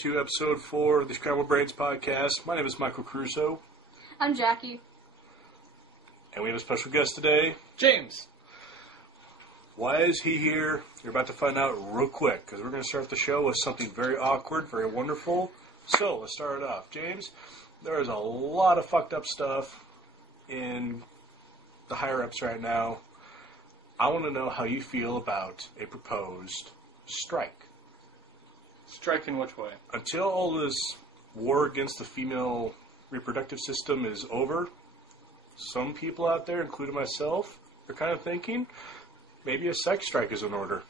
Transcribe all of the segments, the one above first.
to episode 4 of the Scrambled Brains podcast. My name is Michael Crusoe. I'm Jackie. And we have a special guest today. James. Why is he here? You're about to find out real quick, because we're going to start the show with something very awkward, very wonderful. So, let's start it off. James, there is a lot of fucked up stuff in the higher-ups right now. I want to know how you feel about a proposed strike. Strike in which way? Until all this war against the female reproductive system is over, some people out there, including myself, are kind of thinking maybe a sex strike is in order.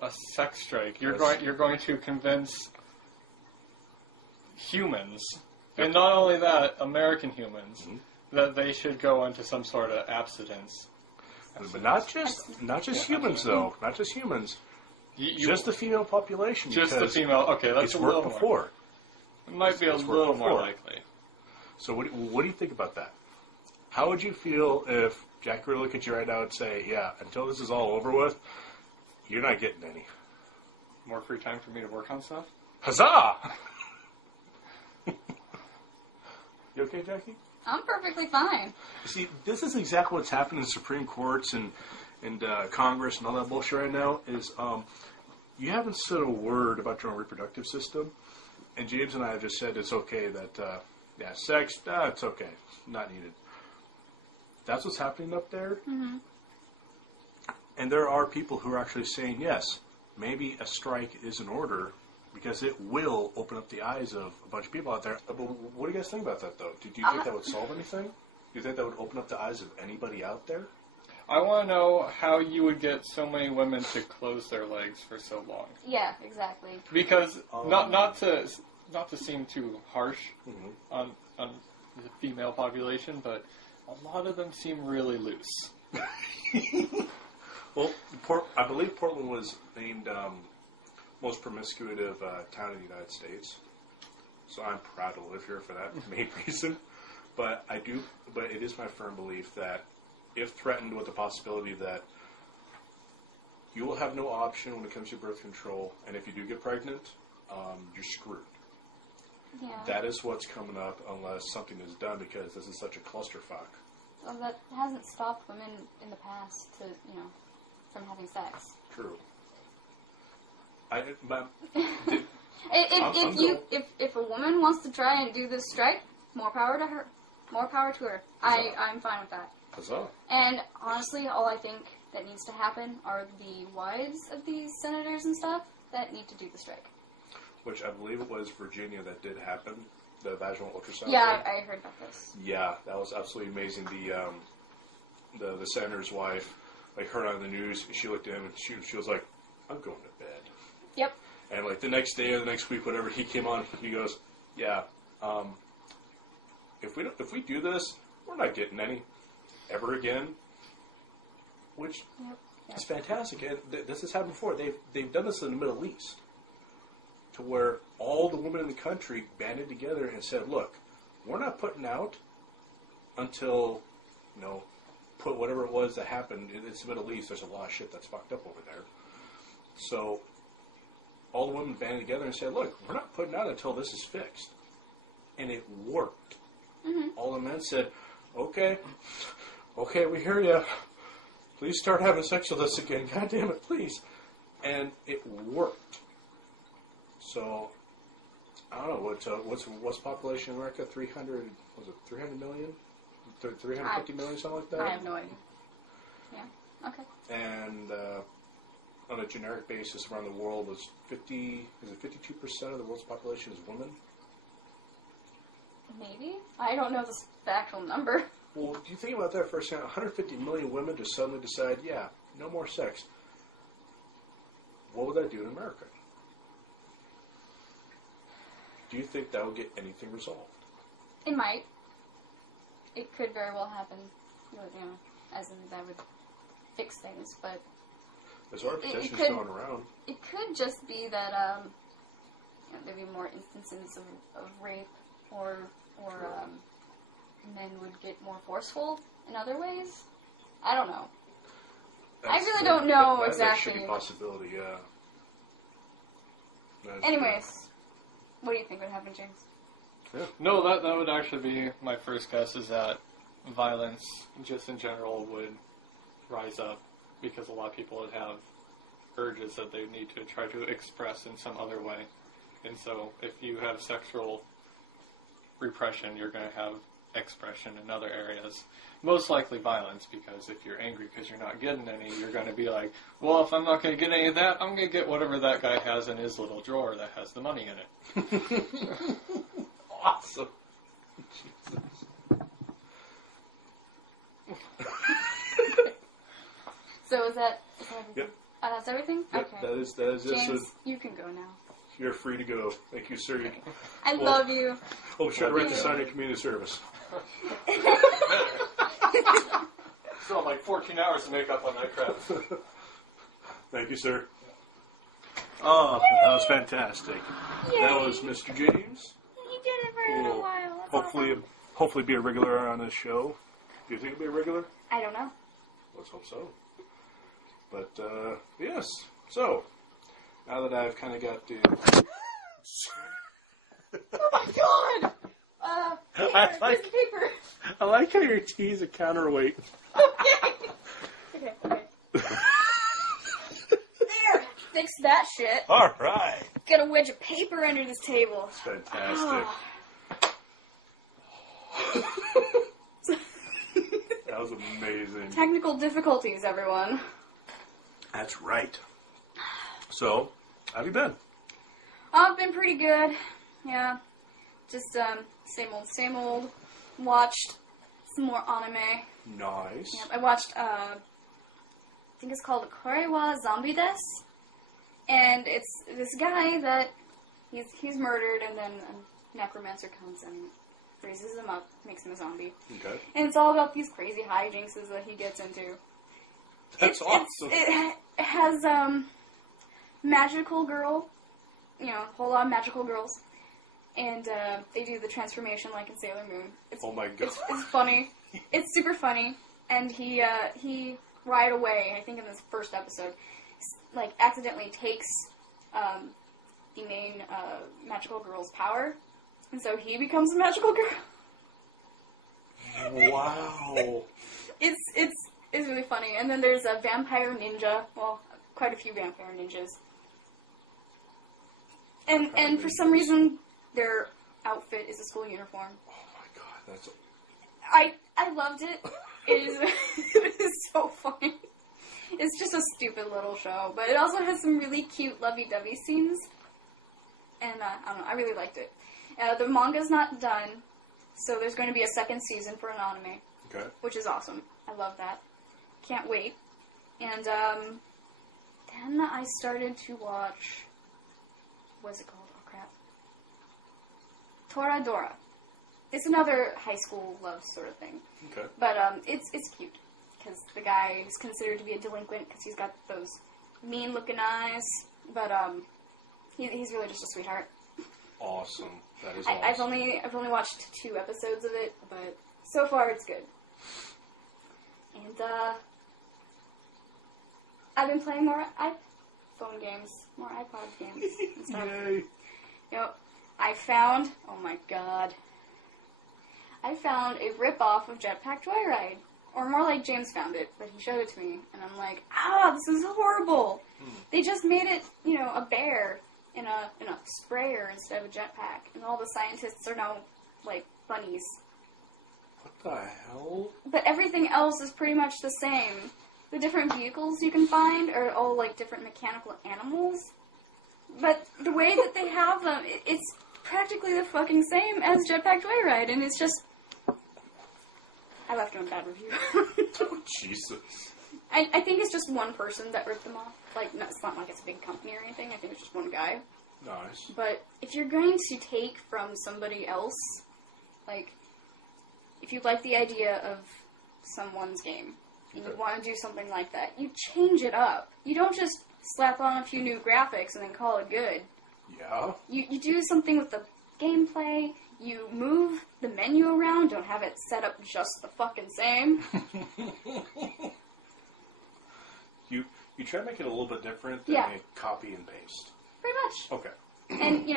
A sex strike. You're Yes. going to convince humans, and not only that, American humans, that they should go into some sort of abstinence. But not just humans, though. Not just humans. Just the female population. Just the female. Okay, that's it's a little worked more. before. It might be a little more likely. So what do you think about that? How would you feel if Jack were to look at you right now and say, yeah, until this is all over with, you're not getting any? More free time for me to work on stuff? Huzzah! You okay, Jackie? I'm perfectly fine. See, this is exactly what's happening in Supreme Courts and Congress and all that bullshit right now is you haven't said a word about your own reproductive system, and James and I have just said it's okay that, sex, it's okay, not needed. That's what's happening up there. Mm-hmm. And there are people who are actually saying, yes, maybe a strike is in order because it will open up the eyes of a bunch of people out there. But what do you guys think about that, though? Do you think that would solve anything? Do you think that would open up the eyes of anybody out there? I want to know how you would get so many women to close their legs for so long. Yeah, exactly. Because not to seem too harsh on the female population, but a lot of them seem really loose. Well, I believe Portland was named most promiscuous town in the United States, so I'm proud to live here for that main reason. But it is my firm belief that if threatened with the possibility that you will have no option when it comes to birth control, and if you do get pregnant, you're screwed. Yeah. That is what's coming up unless something is done, because this is such a clusterfuck. Well, that hasn't stopped women in the past from having sex. True. If a woman wants to try and do this strike, more power to her. More power to her. I'm fine with that. Huzzah. And honestly, all I think that needs to happen are the wives of these senators and stuff that need to do the strike. Which I believe it was Virginia that did happen, the vaginal ultrasound. Yeah, thing. I heard about this. Yeah, that was absolutely amazing. The senator's wife, heard on the news, she looked at him and she was like, "I'm going to bed." Yep. And the next day or the next week, whatever, he came on, he goes, "Yeah, if we do this, we're not getting any ever again," which is fantastic. And this has happened before. They've done this in the Middle East, to where all the women in the country banded together and said, "Look, we're not putting out until put whatever it was that happened." It's the Middle East. There's a lot of shit that's fucked up over there. So all the women banded together and said, "Look, we're not putting out until this is fixed," and it worked. Mm-hmm. All the men said, okay, we hear you. Please start having sex with us again. God damn it, please. And it worked. So, I don't know, what's population in America? 300 million? 350 million, something like that? I have no idea. Yeah, okay. And on a generic basis around the world, is it 52% of the world's population is women? Maybe? I don't know the actual number. Well, do you think about that for a second? 150 million women just suddenly decide, yeah, no more sex. What would that do in America? Do you think that would get anything resolved? It might. It could very well happen, as in that would fix things, but There's already petitions going around. It could just be that there'd be more instances of rape, or men would get more forceful in other ways. I don't know. I really don't know exactly. That should be a possibility, yeah. Anyways, What do you think would happen, James? Yeah. No, that would actually be my first guess, is that violence, just in general, would rise up because a lot of people would have urges that they need to try to express in some other way. And so if you have sexual repression, you're going to have expression in other areas. Most likely violence, because if you're angry because you're not getting any, you're going to be like, well, if I'm not going to get any of that, I'm going to get whatever that guy has in his little drawer that has the money in it. Awesome. Jesus. So is that everything? Yep. That's everything? Yep, Okay. that is James, it. you can go now. You're free to go. Thank you, sir. I love you. Oh, be sure to write the sign in community service. Still like 14 hours to make up on that crap. Thank you, sir. Oh, that was fantastic. Yay. That was Mr. James. He did it for a little while. That's Hopefully be a regular on this show. Do you think he'll be a regular? I don't know. Let's hope so. But, yes. So, now that I've kind of got the... Oh my god! Paper. I like how your tea's a counterweight. Okay. There! Fix that shit. All right. Got a wedge of paper under this table. That's fantastic. That was amazing. Technical difficulties, everyone. That's right. So, how have you been? I've been pretty good. Yeah. Just, same old. Watched some more anime. Nice. Yep, I watched, I think it's called Korewa Zombie Des. And it's this guy that he's murdered, and then a necromancer comes and raises him up, makes him a zombie. Okay. And it's all about these crazy hijinks that he gets into. That's awesome. It has, magical girl, a whole lot of magical girls. And, they do the transformation like in Sailor Moon. Oh my god. It's funny. It's super funny. And he right away, I think in this first episode, like, accidentally takes, the main, magical girl's power. And so he becomes a magical girl. Wow. It's really funny. And then there's a vampire ninja. Well, quite a few vampire ninjas. And for some reason, their outfit is a school uniform. Oh my god, that's... I loved it. It is so funny. It's just a stupid little show, but it also has some really cute lovey-dovey scenes. And, I don't know, I really liked it. The manga's not done, so there's going to be a second season for an anime. Okay. Which is awesome. I love that. Can't wait. And, then I started to watch... What's it called? Oh, crap. Toradora. It's another high school love sort of thing. Okay. But, it's cute. Because the guy is considered to be a delinquent because he's got those mean-looking eyes. But, he's really just a sweetheart. Awesome. That is awesome. I've only watched 2 episodes of it, but so far it's good. And, I've been playing more iPhone games, more iPod games and stuff. Yay. Yep. I found a rip-off of Jetpack Joyride. Or more like James found it, but he showed it to me, and I'm like, this is horrible. They just made it, a bear in a sprayer instead of a jetpack, and all the scientists are now, like, bunnies. What the hell? But everything else is pretty much the same. The different vehicles you can find are all, like, different mechanical animals. But the way that they have them, it's practically the fucking same as Jetpack Joyride, and it's just... I left him a bad review. Oh, Jesus. I think it's just one person that ripped them off. Like, no, it's not like it's a big company or anything. I think it's just one guy. Nice. But if you're going to take from somebody else, like, if you like the idea of someone's game, and you want to do something like that, you change it up. You don't just slap on a few new graphics and then call it good. Yeah? You do something with the gameplay. You move the menu around. Don't have it set up just the fucking same. You try to make it a little bit different than a copy and paste. Pretty much. Okay. And,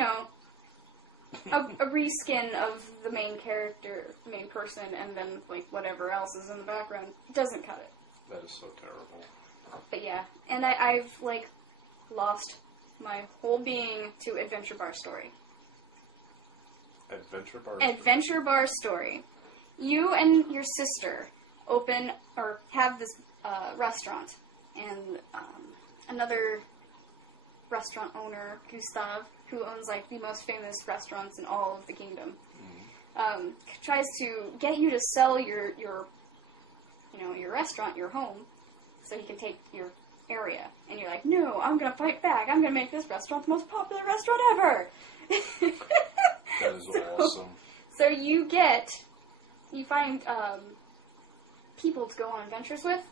a reskin of the main character, main person, and then like whatever else is in the background. It doesn't cut it. That is so terrible. But yeah, and I've like lost my whole being to Adventure Bar Story. Adventure Bar Story. You and your sister open or have this restaurant, and another restaurant owner, Gustav, who owns like the most famous restaurants in all of the kingdom, tries to get you to sell your restaurant, your home, so he can take your area. And you're like, no, I'm gonna fight back. I'm gonna make this restaurant the most popular restaurant ever. That is awesome. So you find people to go on adventures with,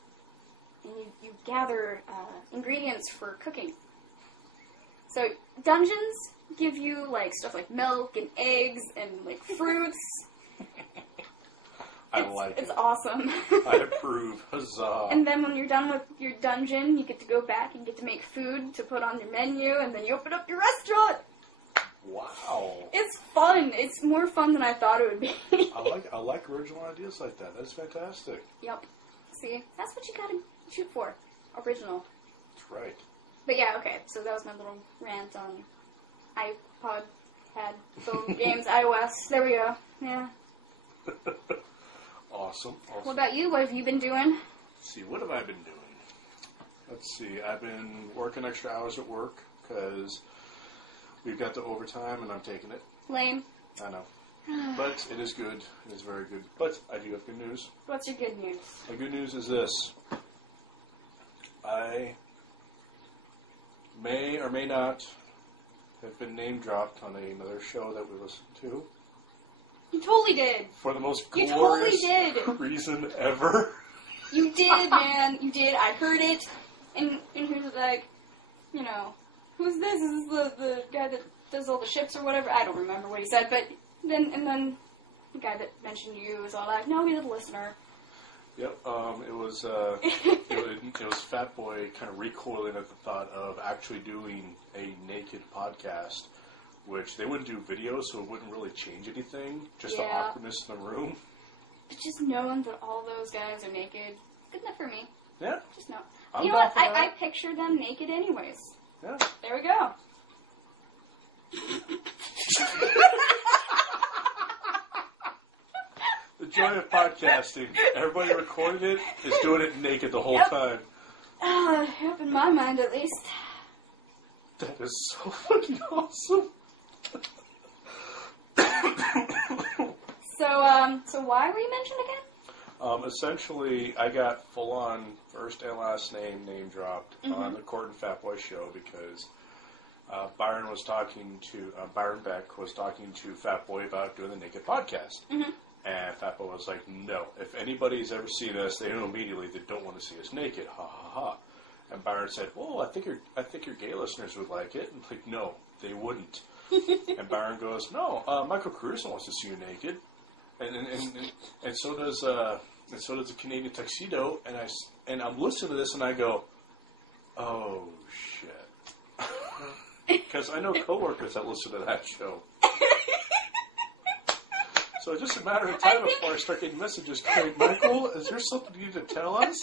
and you gather ingredients for cooking. So dungeons give you like stuff like milk and eggs and like fruits. It's awesome. I approve. Huzzah. And then when you're done with your dungeon, you get to go back and get to make food to put on your menu, and then you open up your restaurant. Wow. It's fun. It's more fun than I thought it would be. I like original ideas like that. That's fantastic. Yep. See, that's what you gotta shoot for. Original. That's right. But yeah, okay. So that was my little rant on iPod, phone games, iOS. There we go. Yeah. Awesome. What about you? What have you been doing? Let's see, what have I been doing? Let's see, I've been working extra hours at work because we've got the overtime and I'm taking it. Lame. I know. But it is good. It is very good. But I do have good news. What's your good news? My good news is this. I may or may not have been name dropped on another show that we listened to. You totally did. For the most You glorious totally did. reason ever. You did, man. You did. I heard it. And he was like, who's this? Is this the guy that does all the ships or whatever? I don't remember what he said, but then the guy that mentioned you was all like, no, he's a listener. Yep, it was Fat Boy kind of recoiling at the thought of actually doing a naked podcast, which they wouldn't do videos, so it wouldn't really change anything, just the awkwardness in the room. But just knowing that all those guys are naked, good enough for me. Yeah. Just know. I'm you know what? down for that. I picture them naked anyways. Yeah. There we go. The joy of podcasting. Everybody recording it is doing it naked the whole time. Yep, in my mind at least. That is so fucking awesome. So why were you mentioned again? Essentially, I got full-on first and last name dropped on the Court and Fat Boy show because Byron Beck was talking to Fat Boy about doing the Naked podcast. And Fat Boy was like, no, if anybody's ever seen us, they know immediately they don't want to see us naked. Ha ha ha. And Byron said, well, I think your gay listeners would like it. And like, no, they wouldn't. And Byron goes, no, Michael Caruso wants to see you naked. And so does the Canadian Tuxedo. And I'm listening to this and I go, oh shit. Because I know coworkers that listen to that show. So it's just a matter of time before I start getting messages going, Michael, is there something you need to tell us?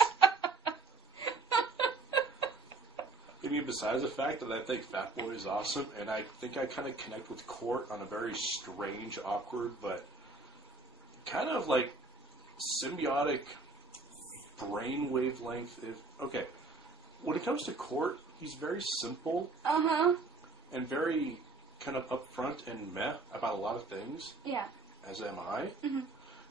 I mean, besides the fact that I think Fat Boy is awesome, and I think I kind of connect with Court on a very strange, awkward, but kind of like symbiotic brain wavelength. Okay, when it comes to Court, he's very simple. And very kind of upfront and meh about a lot of things. Yeah. As am I.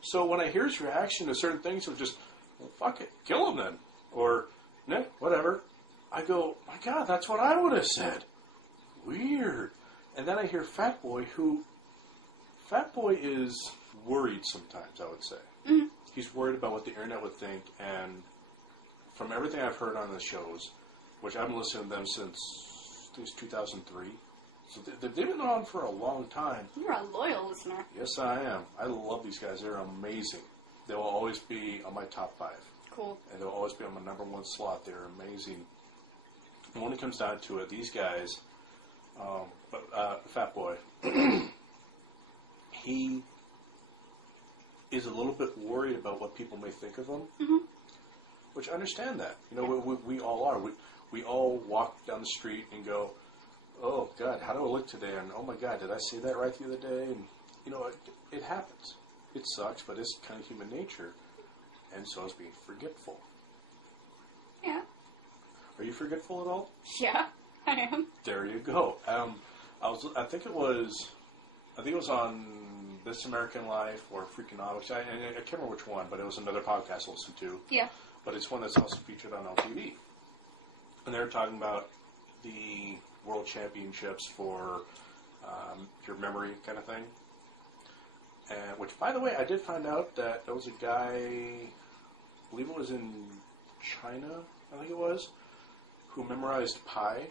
So when I hear his reaction to certain things, of just, well, fuck it, kill him then. Or, nah, whatever. I go, my God, that's what I would have said. Weird. And then I hear Fat Boy is worried sometimes, I would say. He's worried about what the internet would think, and from everything I've heard on the shows, which I've been listening to them since 2003, so they've been on for a long time. You're a loyal listener. Yes, I am. I love these guys. They're amazing. They will always be on my top 5. Cool. And they'll always be on my number 1 slot. They're amazing. And when it comes down to it, these guys, Fat Boy, he is a little bit worried about what people may think of him, which I understand that. You know, we all are. We all walk down the street and go, oh, God, how do I look today? And, oh, my God, did I say that right the other day? And, you know, it happens. It sucks, but it's kind of human nature. And so is being forgetful. Yeah. Are you forgetful at all? Yeah, I am. There you go. I think it was on This American Life or Freakonomics. I can't remember which one, but it was another podcast I listened to. Yeah. But it's one that's also featured on LTV. And they were talking about the World Championships for your memory kind of thing. And which, by the way, I did find out that there was a guy, I believe it was in China, I think it was, who memorized pi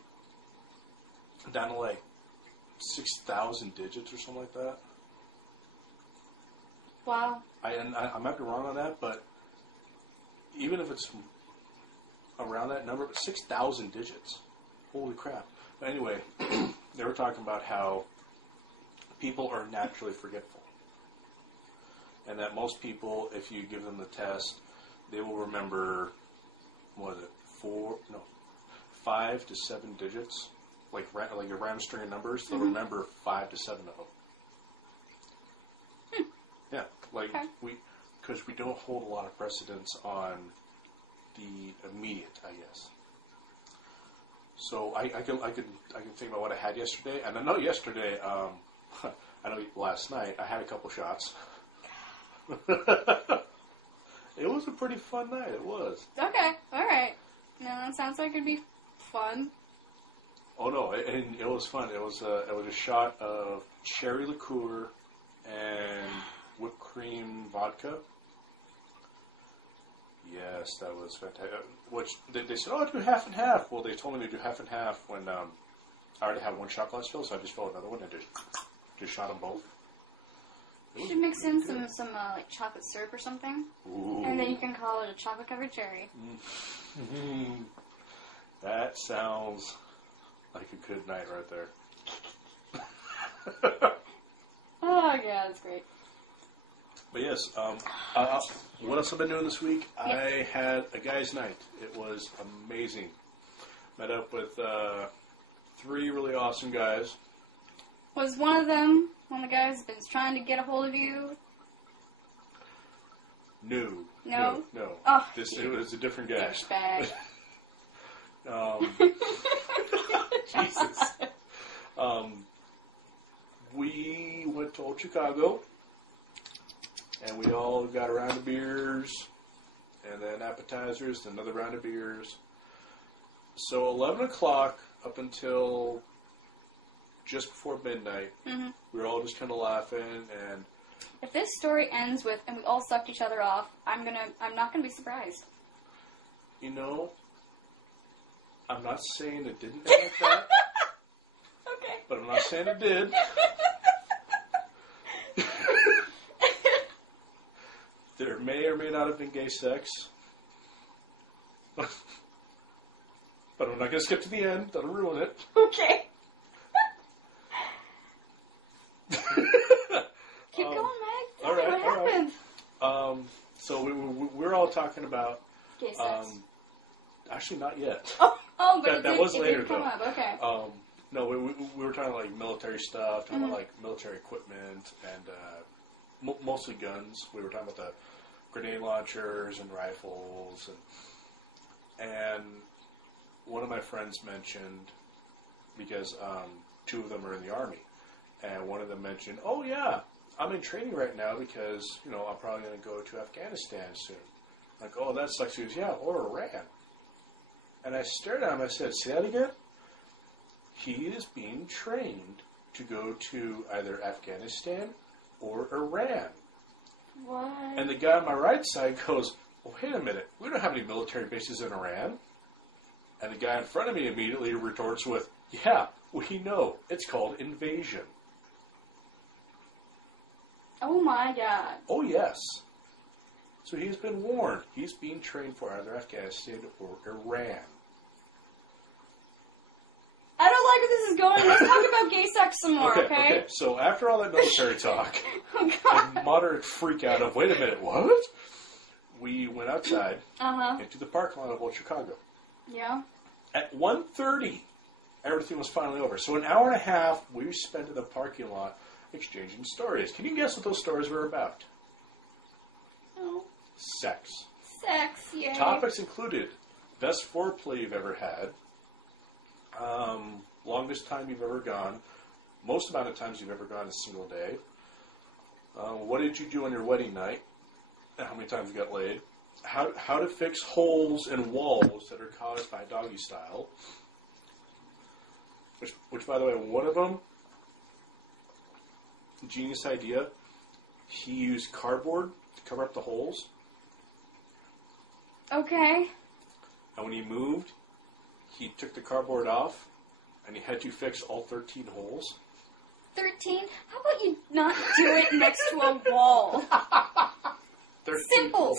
down to like 6,000 digits or something like that. Wow. I might be wrong on that, but even if it's around that number, 6,000 digits. Holy crap. But anyway, they were talking about how people are naturally forgetful. And that most people, if you give them the test, they will remember, what is it, 5 to 7 digits. Like a random string of numbers, they'll remember 5 to 7 of them. Yeah, like because we don't hold a lot of precedence on the immediate, I guess. So I can think about what I had yesterday, and I know yesterday, I know last night I had a couple shots. It was a pretty fun night. It was. Okay, all right. Now that sounds like it'd be fun. Oh no, and it was fun. It was a shot of cherry liqueur and whipped cream vodka. Yes, that was fantastic. Which they said, oh, do half and half. Well, they told me to do half and half when I already had one shot glass filled, so I just filled another one and just shot them both. You should mix in some like chocolate syrup or something, Ooh. And then you can call it a chocolate covered cherry. Mm. That sounds like a good night right there. Oh yeah, that's great. But yes, what else have I been doing this week? Yeah. I had a guy's night. It was amazing. Met up with 3 really awesome guys. Was one of them one of the guys been trying to get a hold of you? No. Oh, it was a different guy. Douchebag. Jesus. We went to Old Chicago, and we all got a round of beers, and then appetizers, another round of beers. So 11 o'clock up until just before midnight, we were all just kind of laughing. And if this story ends with and we all sucked each other off, I'm not gonna be surprised. You know, I'm not saying it didn't end like that. Okay. But I'm not saying it did. There may or may not have been gay sex. But I'm not going to skip to the end. That'll ruin it. Okay. Keep going, Meg. Tell me what happened. So we were all talking about... Gay sex. Actually, not yet. Oh, but that was later, come though. up. Okay. No, we were talking like military stuff, talking about like military equipment and mostly guns. We were talking about the grenade launchers and rifles, and one of my friends mentioned, because 2 of them are in the Army, and one of them mentioned, oh yeah, I'm in training right now because, you know, I'm probably going to go to Afghanistan soon. Like, oh, that sucks. He goes, yeah, or Iran. And I stared at him. I said, say that again? He is being trained to go to either Afghanistan or Iran. What? And the guy on my right side goes, well, wait a minute. We don't have any military bases in Iran. And the guy in front of me immediately retorts with, yeah, we know. It's called invasion. Oh, my God. Oh, yes. So he's been warned. He's being trained for either Afghanistan or Iran. I don't like where this is going. Let's talk about gay sex sex some more, okay? So after all that military talk, Oh, God. and moderate freak out of, wait a minute, what? We went outside into the parking lot of Old Chicago. Yeah. At 1:30, everything was finally over. So an hour and a half we spent in the parking lot exchanging stories. Can you guess what those stories were about? Oh. Sex. Sex, yay. Topics included best foreplay you've ever had, longest time you've ever gone, most amount of times you've ever gone in a single day, what did you do on your wedding night, how many times you got laid, how to fix holes in walls that are caused by doggy style, which by the way, one of them, genius idea, he used cardboard to cover up the holes. Okay. And when he moved, he took the cardboard off, and he had to fix all 13 holes. 13? How about you not do it next to a wall? 13 Simple, holes.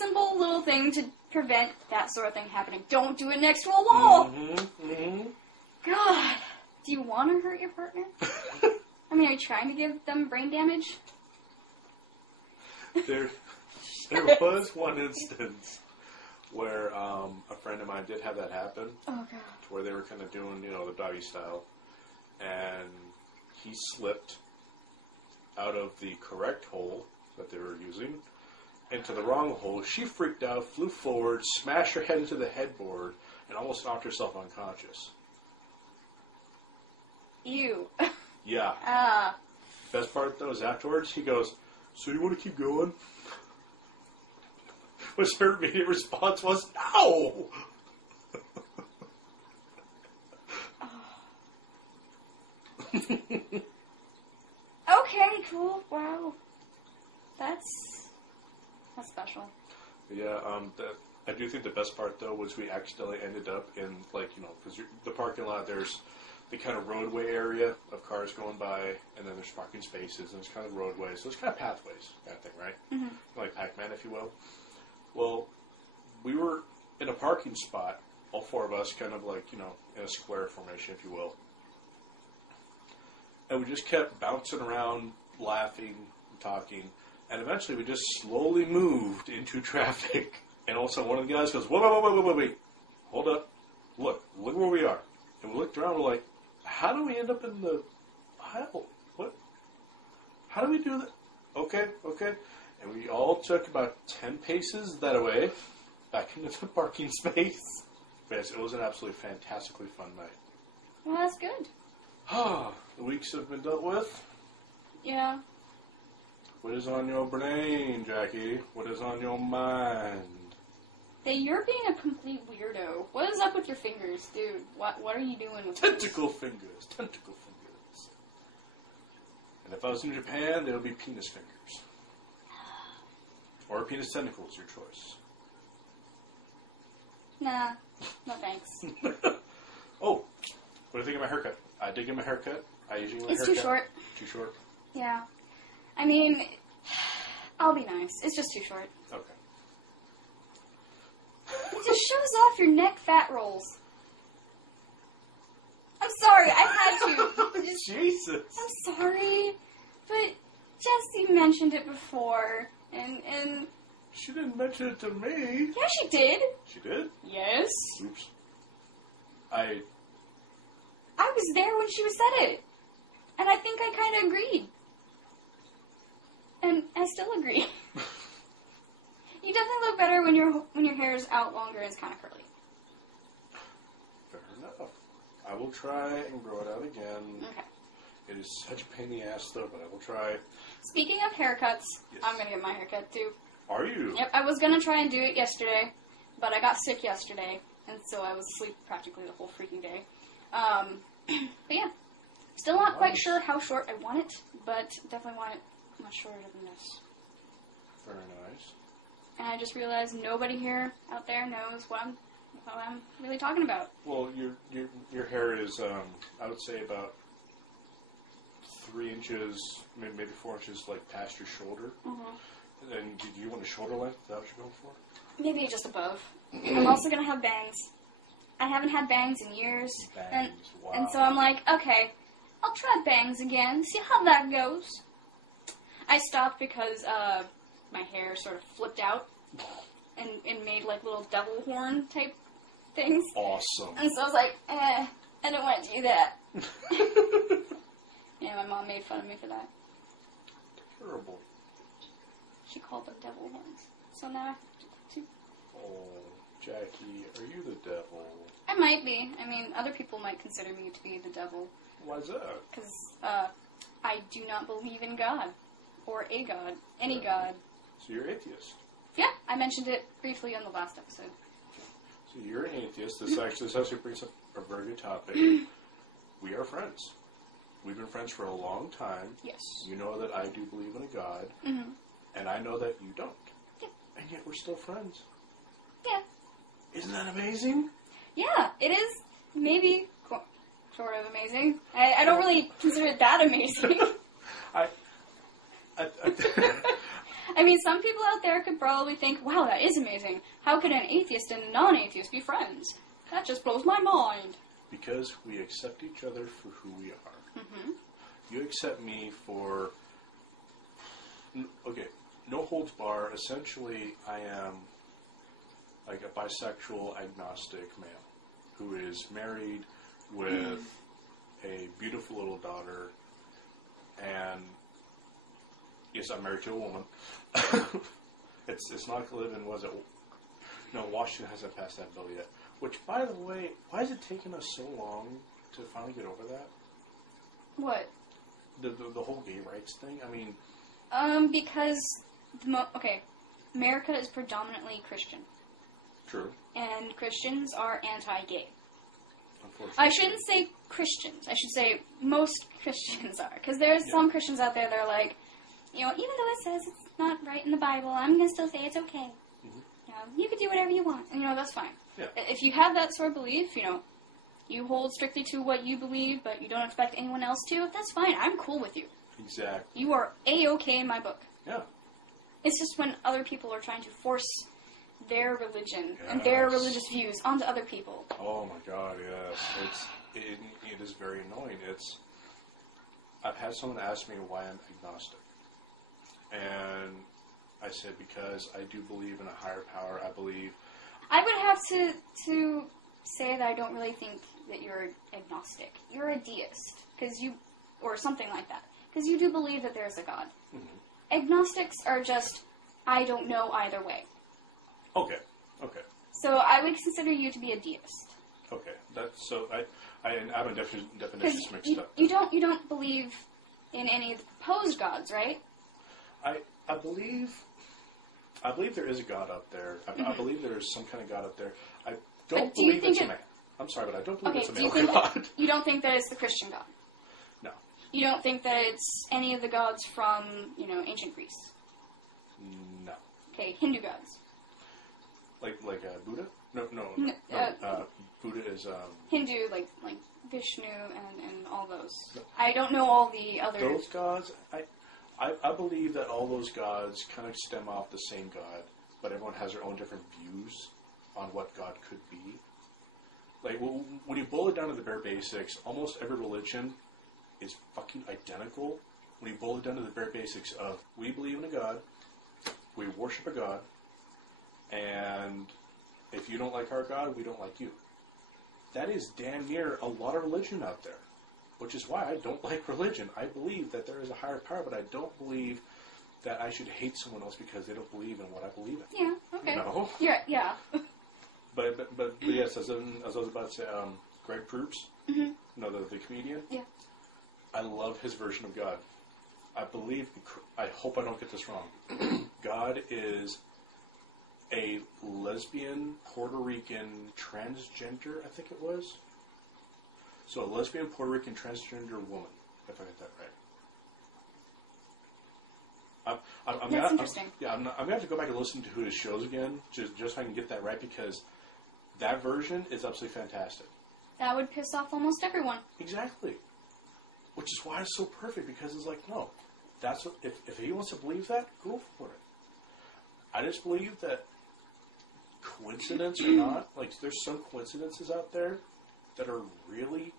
simple little thing to prevent that sort of thing happening. Don't do it next to a wall. God. Do you want to hurt your partner? I mean, are you trying to give them brain damage? There was one instance where a friend of mine did have that happen. Oh, God. To where they were kind of doing, the doggy style. And he slipped out of the correct hole that they were using into the wrong hole. She freaked out, flew forward, smashed her head into the headboard, and almost knocked herself unconscious. Ew. Yeah. Best part, though, is afterwards, he goes, so you want to keep going? Which her immediate response was, no! Okay, cool. Wow. That's special. Yeah, I do think the best part, though, was we accidentally ended up in, because the parking lot, there's the kind of roadway area of cars going by, and then there's parking spaces, and there's kind of roadways, so it's kind of pathways, kind of thing, right? Mm-hmm. Like Pac-Man, if you will. Well, we were in a parking spot, all four of us, kind of in a square formation, if you will. And we just kept bouncing around, laughing, talking, and eventually we just slowly moved into traffic. And all of a sudden one of the guys goes, wait, hold up, look where we are. And we looked around, we're like, how do we end up in the aisle? What? How do we do that? Okay. And we all took about 10 paces that way, back into the parking space. But yes, it was an absolutely fantastically fun night. Well, that's good. The weeks have been dealt with. Yeah. What is on your brain, Jackie? What is on your mind? Hey, you're being a complete weirdo. What is up with your fingers, dude? What are you doing with Tentacle fingers. And if I was in Japan, there would be penis fingers. Or penis tentacles, your choice. Nah. No thanks. Oh, what do you think of my haircut? I did get my haircut. I usually get my It's haircut. too short. Too short? Yeah. I mean, I'll be nice. It's just too short. Okay. It just shows off your neck fat rolls. I'm sorry, I had to. Jesus. I'm sorry, but Jessie mentioned it before, and She didn't mention it to me. yeah, she did. She did? Yes. Oops. I was there when she said it, and I think I kind of agreed, and I still agree. You definitely look better when your hair is out longer and it's kind of curly. Fair enough. I will try and grow it out again. Okay. It is such a pain in the ass, though, but I will try. Speaking of haircuts, Yes. I'm gonna get my haircut too. Are you? Yep, I was gonna try and do it yesterday, but I got sick yesterday, and so I was asleep practically the whole freaking day. But yeah, still not quite sure how short I want it, but definitely want it much shorter than this. Very nice. And I just realized nobody here out there knows what I'm really talking about. Well, your hair is, I would say about 3 inches, maybe 4 inches, past your shoulder. Mm-hmm. And do you want a shoulder length? Is that what you're going for? Maybe just above. I'm also gonna have bangs. I haven't had bangs in years, Bangs, wow. and so I'm like, okay, I'll try bangs again, see how that goes. I stopped because my hair sort of flipped out and made like little devil horn type things. Awesome. And so I was like, I don't want to do that. Yeah, my mom made fun of me for that. Terrible. She called them devil horns. So now I have to do that too. Oh, Jackie, are you the devil? I might be. I mean, other people might consider me to be the devil. Why is that? Because I do not believe in God. Or a God. Any God. So you're atheist. Yeah, I mentioned it briefly on the last episode. So you're an atheist. This actually brings up a very good topic. We are friends. We've been friends for a long time. Yes. You know that I do believe in a God. Mm-hmm. And I know that you don't. Yeah. And yet we're still friends. Yeah. Isn't that amazing? Yeah, it is maybe sort of amazing. I don't really consider it that amazing. I mean, some people out there could probably think, wow, that is amazing. How could an atheist and a non-atheist be friends? That just blows my mind. Because we accept each other for who we are. Mm-hmm. You accept me for... Okay, no holds bar. Essentially, I am like a bisexual agnostic male who is married with a beautiful little daughter, and yes, I'm married to a woman. It's not to live in, was it? No, Washington hasn't passed that bill yet. Which, by the way, why is it taking us so long to finally get over that? What? The whole gay rights thing? I mean... Because, America is predominantly Christian. True. And Christians are anti-gay. Unfortunately. I shouldn't say Christians. I should say most Christians are. Because there's some Christians out there that are like, even though it says it's not right in the Bible, I'm going to still say it's okay. Mm-hmm. You can do whatever you want. And, that's fine. Yeah. If you have that sort of belief, you hold strictly to what you believe, but you don't expect anyone else to, that's fine. I'm cool with you. Exactly. You are A-okay in my book. Yeah. It's just when other people are trying to force their religion and their religious views onto other people. Oh my God, yes. It is very annoying. I've had someone ask me why I'm agnostic. And I said, because I do believe in a higher power. I would have to say that I don't really think that you're agnostic. You're a deist. Or something like that. Because you do believe that there's a God. Mm-hmm. Agnostics are just, I don't know either way. Okay. So I would consider you to be a deist. Okay. I have a definitions mixed up. You don't believe in any of the proposed gods, right? I believe there is a God out there. I believe there is some kind of God out there. I don't believe it's a man. I'm sorry, but I don't believe it's a male God. You don't think that it's the Christian God? No. You don't think that it's any of the gods from, ancient Greece? No. Okay, Hindu gods. Like Buddha? No. Buddha is Hindu, like Vishnu and all those. No. I don't know all the other... Those gods, I believe that all those gods kind of stem off the same God, but everyone has their own different views on what God could be. Like, when you boil it down to the bare basics, almost every religion is fucking identical. When you boil it down to the bare basics of, we believe in a God, we worship a God, and if you don't like our God, we don't like you. That is damn near a lot of religion out there, which is why I don't like religion. I believe that there is a higher power, but I don't believe that I should hate someone else because they don't believe in what I believe in. Yeah, okay. No. Yeah. But yes, as I was about to say, Greg Proops, mm-hmm. the comedian. Yeah. I love his version of God. I hope I don't get this wrong. God is a lesbian Puerto Rican transgender, I think it was. So a lesbian Puerto Rican transgender woman, if I get that right. That's interesting. I'm going to have to go back and listen to his shows again, just so I can get that right, because that version is absolutely fantastic. That would piss off almost everyone. Exactly. Which is why it's so perfect, because it's like, no, that's what, if he wants to believe that, go for it. I just believe that, coincidence or not, like, there's some coincidences out there that are really,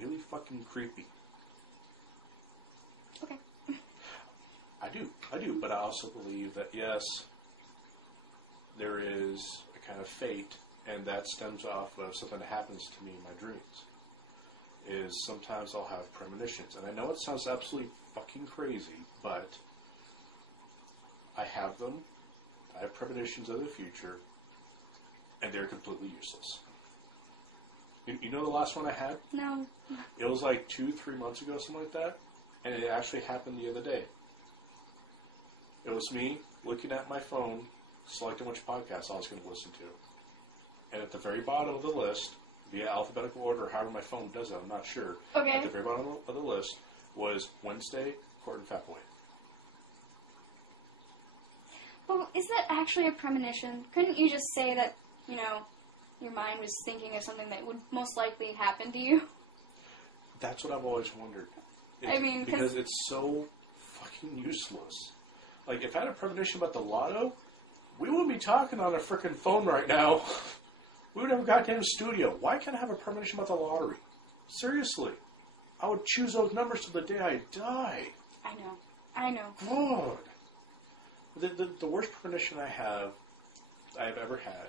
really fucking creepy. Okay. I do, but I also believe that, yes, there is a kind of fate, and that stems off of something that happens to me in my dreams. Is sometimes I'll have premonitions, and I know it sounds absolutely fucking crazy, but I have them. I have premonitions of the future, and they're completely useless. You know the last one I had? No. It was like 2-3 months ago, something like that, and it actually happened the other day. It was me looking at my phone, selecting which podcast I was going to listen to. And at the very bottom of the list, via alphabetical order, however my phone does that, I'm not sure. Okay. At the very bottom of the list was Wednesday, Court and Fatboy. But is that actually a premonition? Couldn't you just say that, your mind was thinking of something that would most likely happen to you? That's what I've always wondered. Because it's so fucking useless. Like, if I had a premonition about the lotto, we wouldn't be talking on a frickin' phone right now. We would have a goddamn studio. Why can't I have a premonition about the lottery? Seriously. I would choose those numbers till the day I die. I know. God. The worst premonition I've ever had.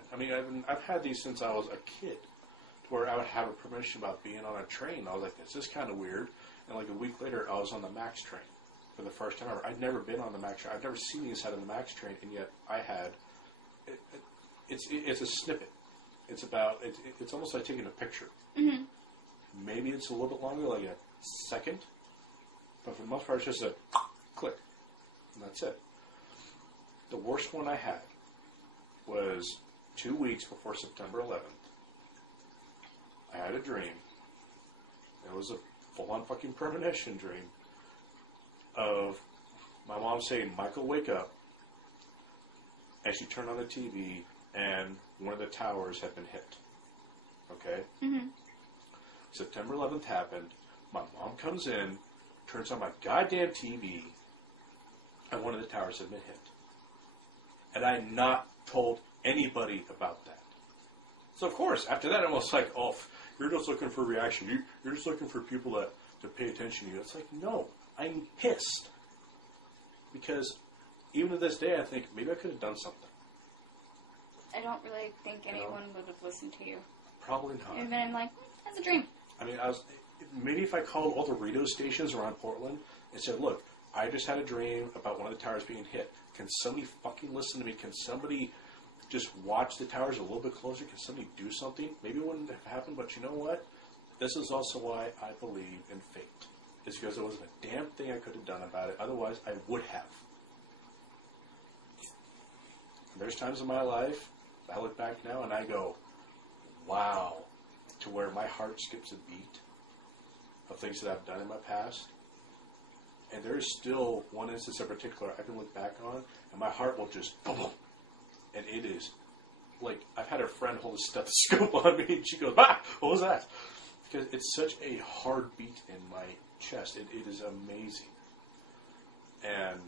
I've had these since I was a kid, to where I would have a premonition about being on a train. I was like, this is kind of weird. And like a week later, I was on the MAX train for the first time ever. I'd never been on the MAX train. I've never seen the inside of the MAX train, and yet I had. It's a snippet. It's almost like taking a picture. Mm-hmm. Maybe it's a little bit longer, like a second, but for the most part, it's just a click, and that's it. The worst one I had was 2 weeks before September 11th. I had a dream. It was a full-on fucking premonition dream of my mom saying, "Michael, wake up." And she turned on the TV, and one of the towers had been hit. Okay? Mm-hmm. September 11th happened. My mom comes in, turns on my goddamn TV, and one of the towers had been hit. And I had not told anybody about that. So, of course, after that, I'm almost like, oh, you're just looking for reaction. You're just looking for people to pay attention to you. It's like, no, I'm pissed. Because even to this day, I think, maybe I could have done something. I don't really think anyone would have listened to you. Probably not. And then I'm like, that's a dream. Maybe if I called all the radio stations around Portland and said, look, I just had a dream about one of the towers being hit. Can somebody fucking listen to me? Can somebody just watch the towers a little bit closer? Can somebody do something? Maybe it wouldn't have happened, but you know what? This is also why I believe in fate. It's because there wasn't a damn thing I could have done about it. Otherwise, I would have. And there's times in my life, I look back now and I go, wow, to where my heart skips a beat of things that I've done in my past. And there is still one instance in particular I can look back on, and my heart will just boom, boom. And it is like, I've had a friend hold a stethoscope on me, and she goes, "Ah, what was that?" Because it's such a hard beat in my chest. It is amazing. And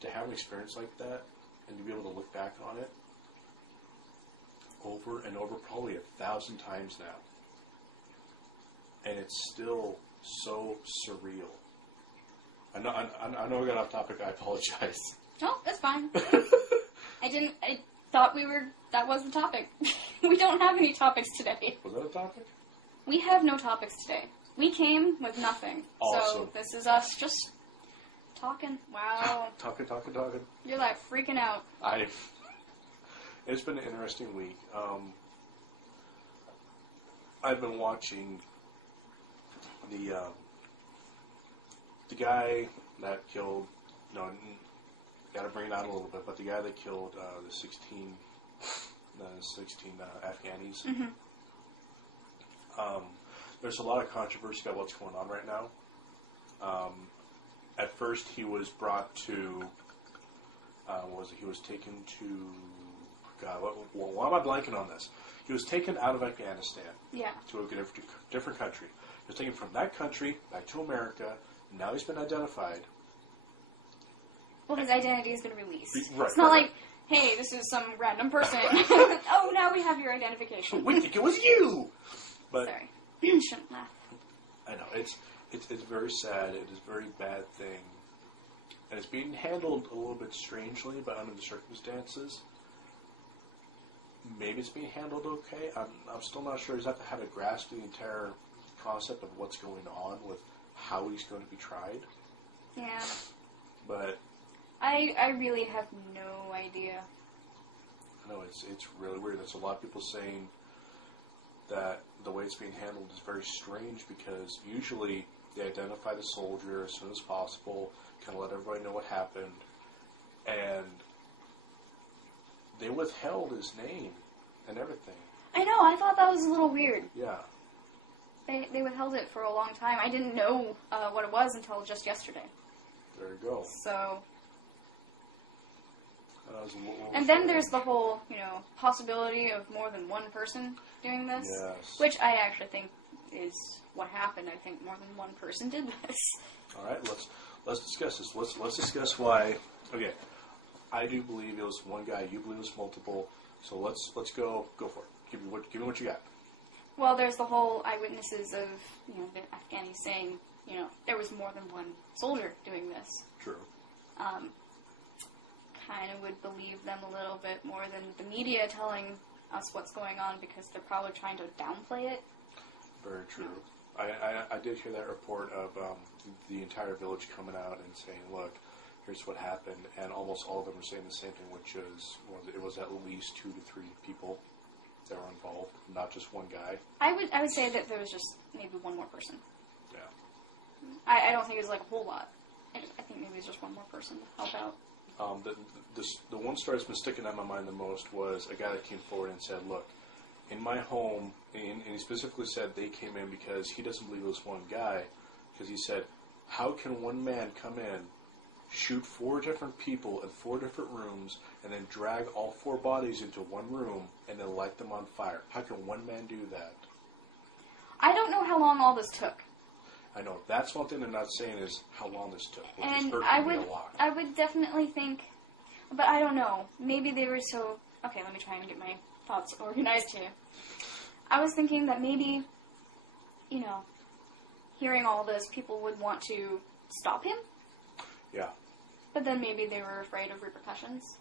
to have an experience like that, and to be able to look back on it over and over, probably 1,000 times now, and it's still so surreal. I know we got off topic. I apologize. No, that's fine. I thought that was the topic. We don't have any topics today. Was that a topic? We have no topics today. We came with nothing. Awesome. So this is us just talking. Wow. Talking. You're like freaking out. It's been an interesting week. I've been watching the guy that killed, got to bring it down a little bit, but the guy that killed the 16 Afghanis. Mm-hmm. There's a lot of controversy about what's going on right now. At first, he was brought to, he was taken to, God, why am I blanking on this? He was taken out of Afghanistan to a different country. He was taken from that country back to America. Now he's been identified. Well, his identity has been released. Right, it's not like, hey, this is some random person. Oh, now we have your identification. We think it was you! But sorry. Shouldn't laugh. I know. it's very sad. It is a very bad thing. And it's being handled a little bit strangely, but under the circumstances. Maybe it's being handled okay. I'm still not sure exactly how to grasp the entire concept of what's going on with how he's going to be tried. Yeah. But I really have no idea. I know it's really weird. There's a lot of people saying that the way it's being handled is very strange because usually they identify the soldier as soon as possible, kind of let everybody know what happened, and they withheld his name and everything. I know, I thought that was a little weird. Yeah. They withheld it for a long time. I didn't know what it was until just yesterday. There you go. So... And then there's the whole, possibility of more than one person doing this. Yes. Which I actually think is what happened. I think more than one person did this. All right, let's discuss this. Let's discuss why. Okay, I do believe it was one guy. You believe it was multiple. So let's go for it. Give me what you got. Well, there's the whole eyewitnesses of the Afghans saying there was more than one soldier doing this. True. Kind of would believe them a little bit more than the media telling us what's going on because they're probably trying to downplay it. Very true. I did hear that report of the entire village coming out and saying, look, here's what happened, and almost all of them were saying the same thing, which is it was at least 2 to 3 people that were involved, not just one guy. I would say that there was just maybe one more person. Yeah. I don't think it was like a whole lot. I think maybe it was just one more person to help out. The one story that's been sticking out in my mind the most was a guy that came forward and said, look, in my home, and he specifically said they came in because he doesn't believe it was one guy, because he said, how can one man come in, shoot 4 different people in 4 different rooms, and then drag all 4 bodies into one room, and then light them on fire? How can one man do that? I don't know how long all this took. I know. That's one thing they're not saying is how long this took, which and is hurting me a lot. I would definitely think, but I don't know. Maybe they were so... Okay, let me try and get my thoughts organized here. I was thinking that maybe, hearing all this, people would want to stop him. Yeah. But then maybe they were afraid of repercussions.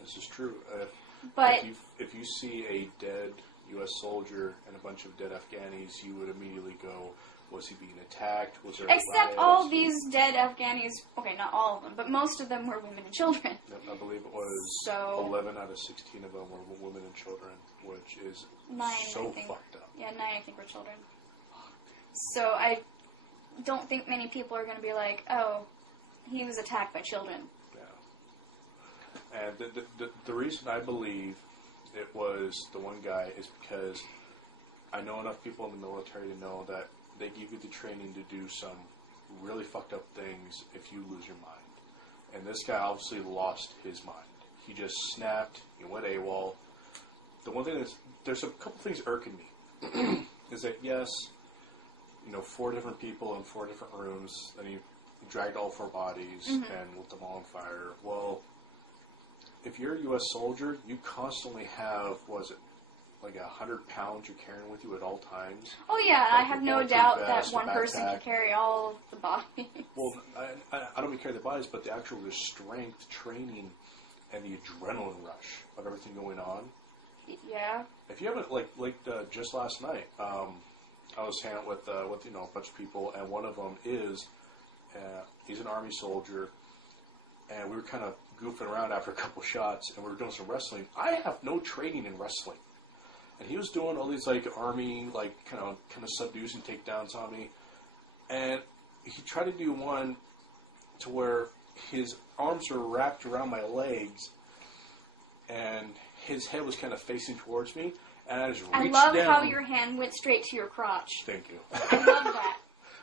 This is true. But if you see a dead U.S. soldier and a bunch of dead Afghanis, you would immediately go, was he being attacked? Was there except all these dead Afghanis, okay, not all of them, but most of them were women and children. I believe it was 11 out of 16 of them were women and children, which is 9, so I think. fucked up. Yeah, 9 I think were children. So I don't think many people are going to be like, oh, he was attacked by children. Yeah. And the reason I believe it was the one guy is because I know enough people in the military to know that they give you the training to do some really fucked up things if you lose your mind. And this guy obviously lost his mind. He just snapped. He went AWOL. The one thing is, there's a couple things irking me. Is that, yes, 4 different people in 4 different rooms, and he dragged all 4 bodies and lit them all on fire. Well, if you're a U.S. soldier, you constantly have, like 100 pounds you're carrying with you at all times? Oh, yeah, like I have no doubt that one person can carry all of the bodies. Well, I don't mean carry the bodies, but the actual strength, training, and the adrenaline rush of everything going on. Yeah. If you haven't, just last night, I was hanging out with a bunch of people, and one of them is, he's an Army soldier, and we were kind of goofing around after a couple shots, and we were doing some wrestling. I have no training in wrestling. And he was doing all these, Army, kind of subdues and takedowns on me. And he tried to do one to where his arms were wrapped around my legs, and his head was kind of facing towards me. And I just reached down. I love how your hand went straight to your crotch. Thank you. I love that.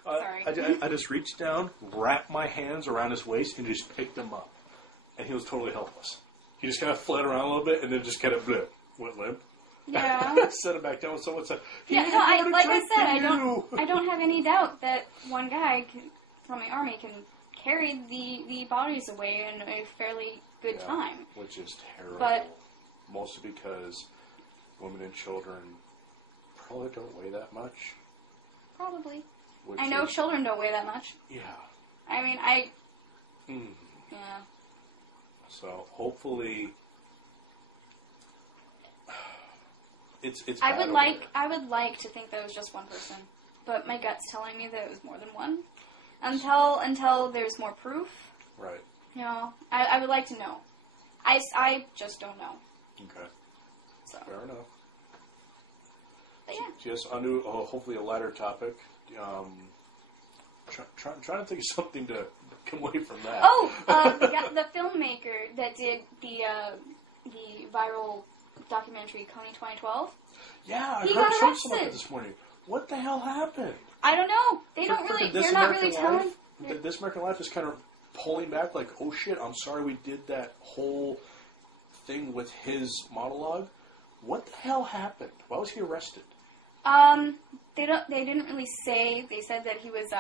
Sorry. I just reached down, wrapped my hands around his waist, and just picked him up. And he was totally helpless. He just kind of fled around a little bit, and then just kind of went limp. Yeah. Set him back down. Someone said, I don't have any doubt that one guy from the Army can carry the bodies away in a fairly good time. Which is terrible. But mostly because women and children probably don't weigh that much. Probably. I know children don't weigh that much. Yeah. I mean, yeah. So hopefully, it's. I would like to think that it was just one person, but my gut's telling me that it was more than one. Until there's more proof. Right. You know, I would like to know. I just don't know. Okay. So. Fair enough. But yeah. Just onto hopefully a lighter topic. Trying to think of something to come away from that. Oh, the filmmaker that did the viral documentary Kony 2012. Yeah, I He heard got something about arrested. that this morning. What the hell happened? I don't know. They're not really telling. This American Life is kind of pulling back, like, oh shit, I'm sorry we did that whole thing with his monologue. What the hell happened? Why was he arrested? They didn't really say. They said that he was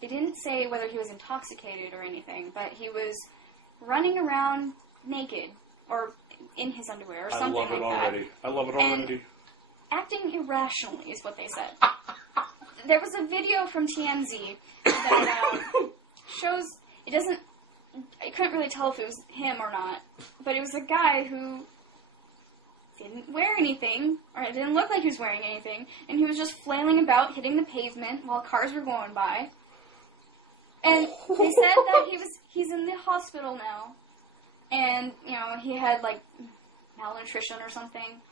they didn't say whether he was intoxicated or anything, but he was running around naked or in his underwear or something like that. I love it already. Acting irrationally is what they said. There was a video from TMZ that shows it doesn't. I couldn't really tell if it was him or not, but it was a guy who didn't wear anything, or it didn't look like he was wearing anything, and he was just flailing about, hitting the pavement while cars were going by. And they said that he's in the hospital now, and you know he had like malnutrition or something.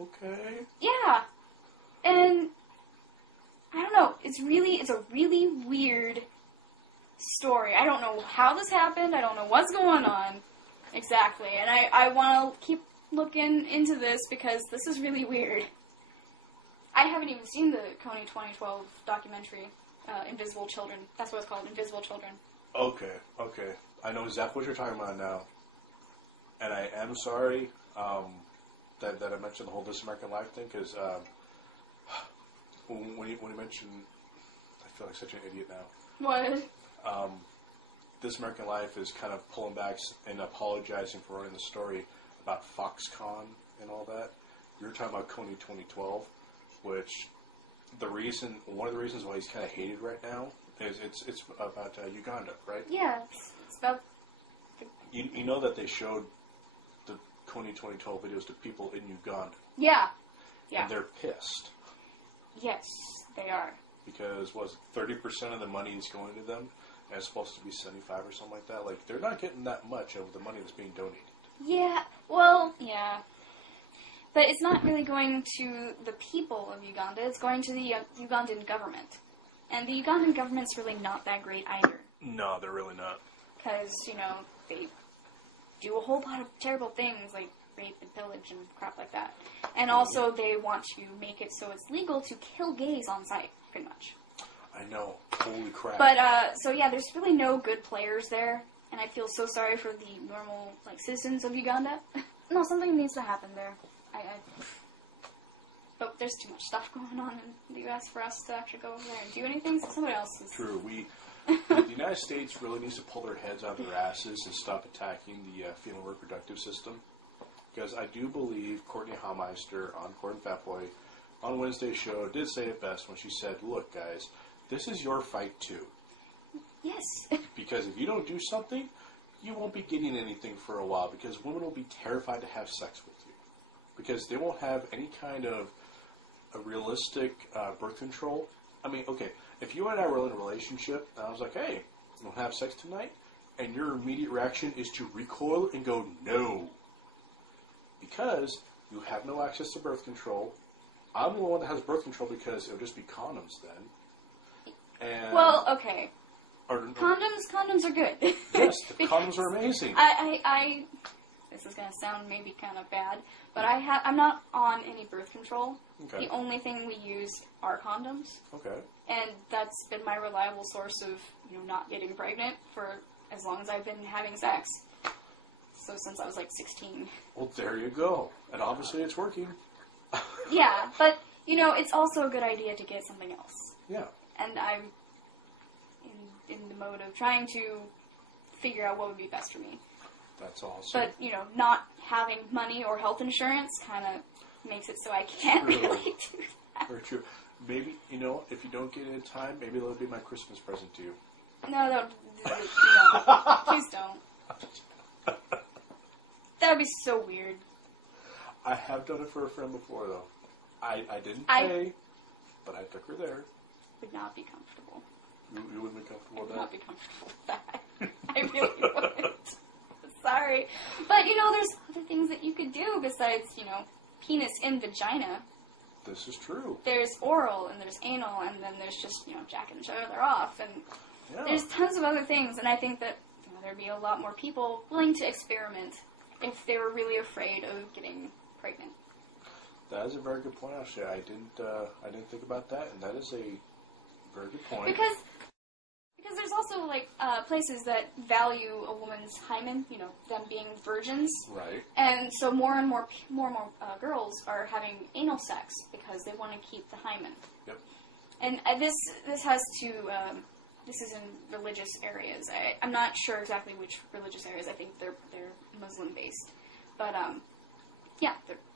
Okay. Yeah, and I don't know. It's a really weird story. I don't know how this happened. I don't know what's going on exactly, and I want to keep looking into this because this is really weird. I haven't even seen the Kony 2012 documentary, Invisible Children. That's what it's called, Invisible Children. Okay. I know exactly what you're talking about now. And I am sorry that I mentioned the whole This American Life thing, because when you mentioned, I feel like such an idiot now. What? This American Life is kind of pulling back and apologizing for running the story about Foxconn and all that. You're talking about Kony 2012, which one of the reasons why he's kind of hated right now is it's about Uganda, right? Yeah, it's about. You know that they showed the Kony 2012 videos to people in Uganda. Yeah. And they're pissed. Yes, they are. Because 30% of the money is going to them, and it's supposed to be 75 or something like that. Like, they're not getting that much of the money that's being donated. Yeah, well, yeah. But it's not really going to the people of Uganda, it's going to the Ugandan government. And the Ugandan government's really not that great either. No, they're really not. Because, you know, they do a whole lot of terrible things, like rape and pillage and crap like that. And also they want to make it so it's legal to kill gays on site, pretty much. I know. Holy crap. But, so yeah, there's really no good players there. And I feel so sorry for the normal, like, citizens of Uganda. No, something needs to happen there. But there's too much stuff going on in the U.S. for us to actually go over there and do anything, so somebody else is... True. The United States really needs to pull their heads out of their asses and stop attacking the female reproductive system. Because I do believe Courtney Hameister on Court and Fat Boy on Wednesday's show did say it best when she said, look, guys, this is your fight, too. Yes. Because if you don't do something, you won't be getting anything for a while, because women will be terrified to have sex with you. Because they won't have any kind of a realistic birth control. I mean, okay, if you and I were in a relationship, and I was like, hey, you want to have sex tonight? And your immediate reaction is to recoil and go, no. Because you have no access to birth control. I'm the one that has birth control because it'll just be condoms then. And well, okay. Condoms are good. Yes, the condoms are amazing. This is going to sound maybe kind of bad, but I'm not on any birth control. Okay. The only thing we use are condoms. Okay. And that's been my reliable source of, not getting pregnant for as long as I've been having sex. So since I was like 16. Well, there you go. And obviously it's working. Yeah, but, it's also a good idea to get something else. Yeah. And I'm in the mode of trying to figure out what would be best for me. That's awesome. But, not having money or health insurance kind of makes it so I can't really do that. Very true. Maybe, if you don't get it in time, maybe that'll be my Christmas present to you. No, no, please don't. That would be so weird. I have done it for a friend before, though. I didn't pay, but I took her there. Would not be comfortable. You wouldn't be comfortable with that? I would not be comfortable with that. I really wouldn't. Sorry. But, there's other things that you could do besides, penis in vagina. This is true. There's oral, and there's anal, and then there's just, jacking each other off. And there's tons of other things, and I think that there'd be a lot more people willing to experiment if they were really afraid of getting pregnant. That is a very good point, actually. I didn't think about that, and that is a very good point. Because there's also, places that value a woman's hymen, them being virgins. Right. And so more and more girls are having anal sex because they want to keep the hymen. Yep. And this has to, this is in religious areas. I'm not sure exactly which religious areas. I think they're Muslim-based. But,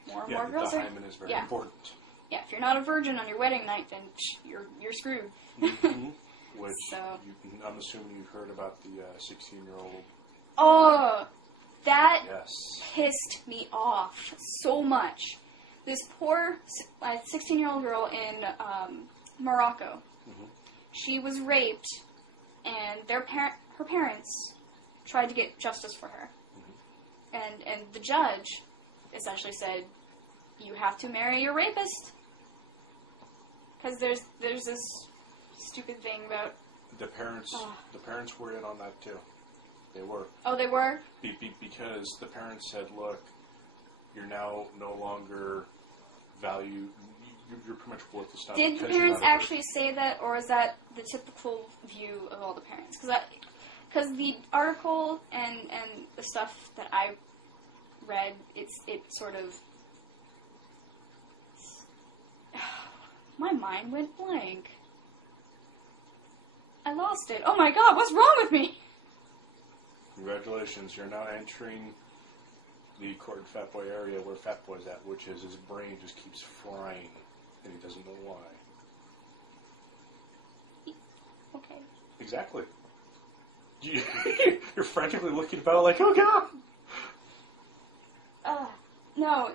more and more girls the hymen is very important. Yeah, if you're not a virgin on your wedding night, then you're screwed. Mm-hmm. Which, I'm assuming you've heard about the 16-year-old. Oh, that pissed me off so much. This poor 16-year-old girl in Morocco, she was raped, and her parents tried to get justice for her. And the judge essentially said, you have to marry your rapist. Because there's this stupid thing about... The parents were in on that too. They were. Oh, they were? Because the parents said, look, you're now no longer valued, you're pretty much worthless now. Did the parents actually say that, or is that the typical view of all the parents? Because the article and the stuff that I read, it sort of... My mind went blank. I lost it. Oh my god, what's wrong with me? Congratulations, you're now entering the court and Fat Boy area where Fat Boy's at, which is his brain just keeps frying, and he doesn't know why. Okay. Exactly. You're frantically looking about like, oh god! No,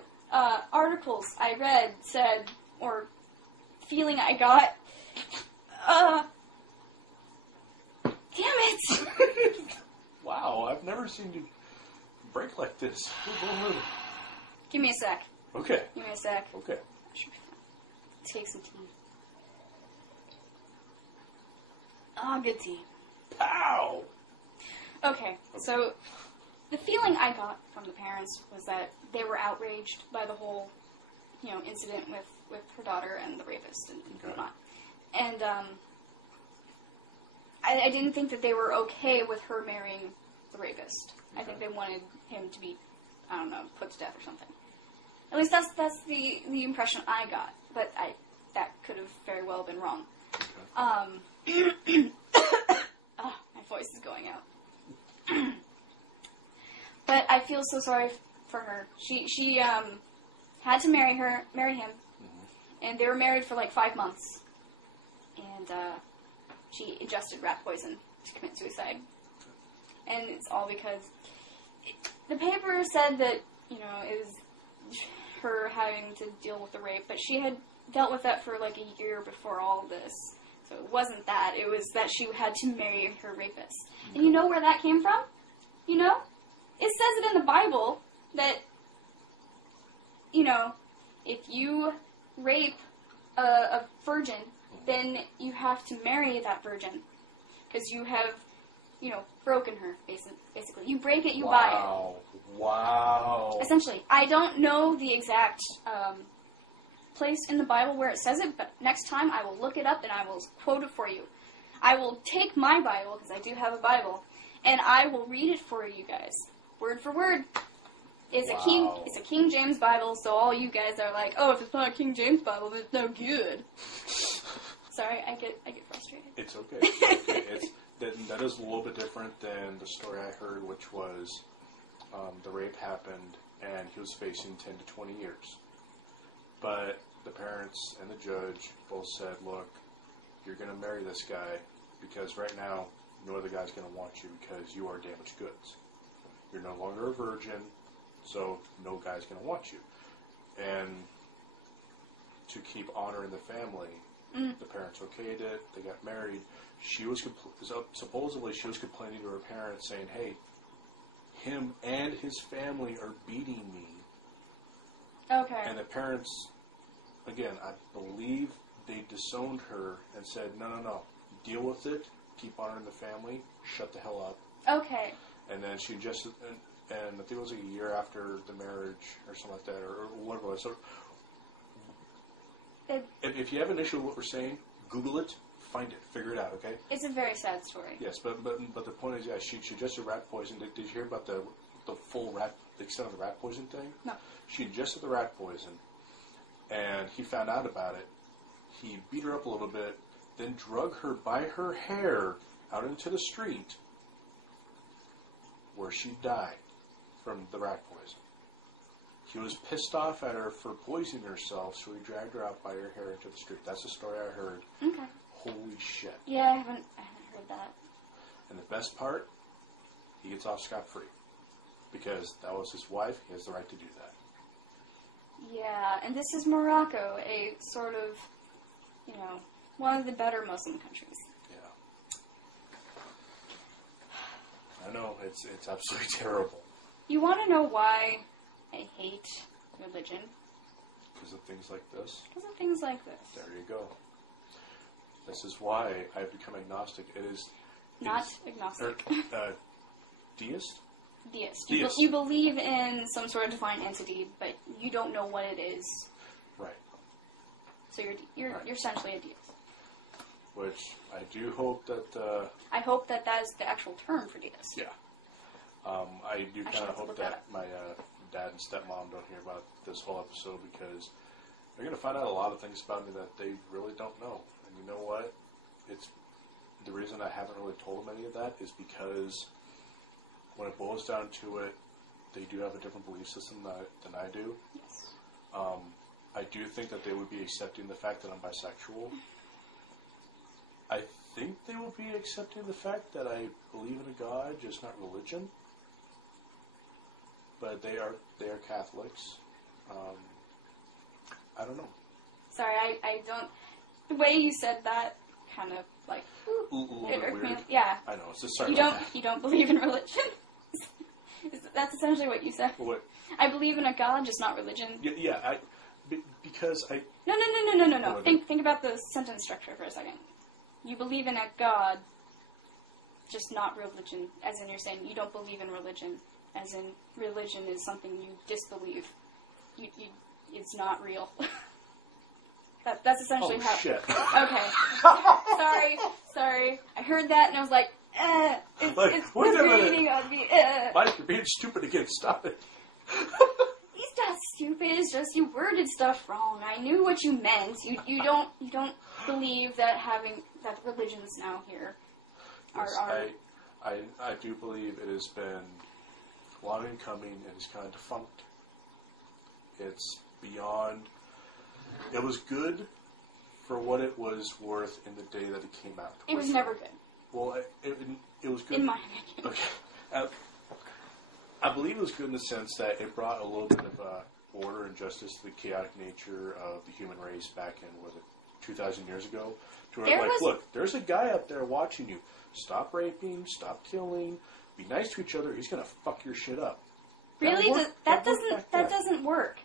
articles I read said, or feeling I got, damn it! Wow, I've never seen you break like this. Give me a sec. Okay. Give me a sec. Okay. Take some tea. Good tea. Pow! Okay, so the feeling I got from the parents was that they were outraged by the whole, incident with her daughter and the rapist and whatnot. And, I didn't think that they were okay with her marrying the rapist. Okay. I think they wanted him to be, put to death or something. At least that's the impression I got. But that could have very well been wrong. Okay. My voice is going out. But I feel so sorry for her. She had to marry him, and they were married for 5 months. And she ingested rat poison to commit suicide. And it's all because the paper said that, it was her having to deal with the rape, but she had dealt with that for a year before all of this. So it wasn't that. It was that she had to marry her rapist. And you know where that came from? It says it in the Bible that, if you rape a virgin, then you have to marry that virgin. Because you have, broken her, basically. You break it, you buy it. Wow. Essentially. I don't know the exact place in the Bible where it says it, but next time I will look it up and I will quote it for you. I will take my Bible, because I do have a Bible, and I will read it for you guys. Word for word. It's a King James Bible, so all you guys are like, oh, if it's not a King James Bible, then it's no good. Sorry, I get frustrated. It's okay. That is a little bit different than the story I heard, which was the rape happened and he was facing 10 to 20 years. But the parents and the judge both said, look, you're going to marry this guy because right now no other guy's going to want you because you are damaged goods. You're no longer a virgin, so no guy's going to want you. And to keep honoring the family, the parents okayed it. They got married. She was supposedly she was complaining to her parents, saying, "Hey, him and his family are beating me." Okay. And the parents, again, I believe they disowned her and said, "No, deal with it. Keep honoring the family. Shut the hell up." Okay. And then she just, and I think it was like a year after the marriage or something like that, or whatever it was. So, if you have an issue with what we're saying, Google it, find it, figure it out, okay? It's a very sad story. Yes, but the point is, yeah, she ingested rat poison. Did you hear about the full rat, the extent of the rat poison thing? No. She ingested the rat poison, and he found out about it. He beat her up a little bit, then drug her by her hair out into the street, where she died from the rat poison. He was pissed off at her for poisoning herself, so he dragged her out by her hair into the street. That's the story I heard. Okay. Holy shit. Yeah, I haven't heard that. And the best part, he gets off scot-free. Because that was his wife, he has the right to do that. Yeah, and this is Morocco, a sort of, one of the better Muslim countries. Yeah. I know, it's absolutely terrible. You want to know why I hate religion? Because of things like this? Because of things like this. There you go. This is why I've become agnostic. Not agnostic. Deist? Deist. You believe in some sort of divine entity, but you don't know what it is. Right. So you're essentially a deist. Which I do hope that... I hope that is the actual term for deist. Yeah. I do kind of hope that my dad and stepmom don't hear about this whole episode because they're going to find out a lot of things about me that they really don't know. And you know what? It's the reason I haven't really told them any of that is because when it boils down to it, they do have a different belief system than I do. Yes. I do think that they would be accepting the fact that I'm bisexual. I think they will be accepting the fact that I believe in a God, just not religion. But they are Catholics. I don't know. Sorry, I don't... The way you said that kind of like... It irked me. Yeah. I know. It's just sorry You don't believe in religion? That's essentially what you said. What? I believe in a God, just not religion. Yeah, because I... No. Think about the sentence structure for a second. You believe in a God, just not religion. As in, you're saying you don't believe in religion. As in, religion is something you disbelieve. It's not real. That's essentially how... shit. Okay. Sorry. I heard that and I was like, it's grating on me. Mike, you're being stupid again. Stop it. He's not stupid. It's just you worded stuff wrong. I knew what you meant. You don't believe that religions now here are... Yes, I do believe it has been long in coming and it's kind of defunct. It's beyond... It was good for what it was worth in the day that it came out. It was never good. Well, it was good. In my opinion. Okay. I believe it was good in the sense that it brought a little bit of order and justice to the chaotic nature of the human race back in, 2,000 years ago? To where, look, there's a guy up there watching you. Stop raping, stop killing, be nice to each other, he's going to fuck your shit up. Really? That doesn't work.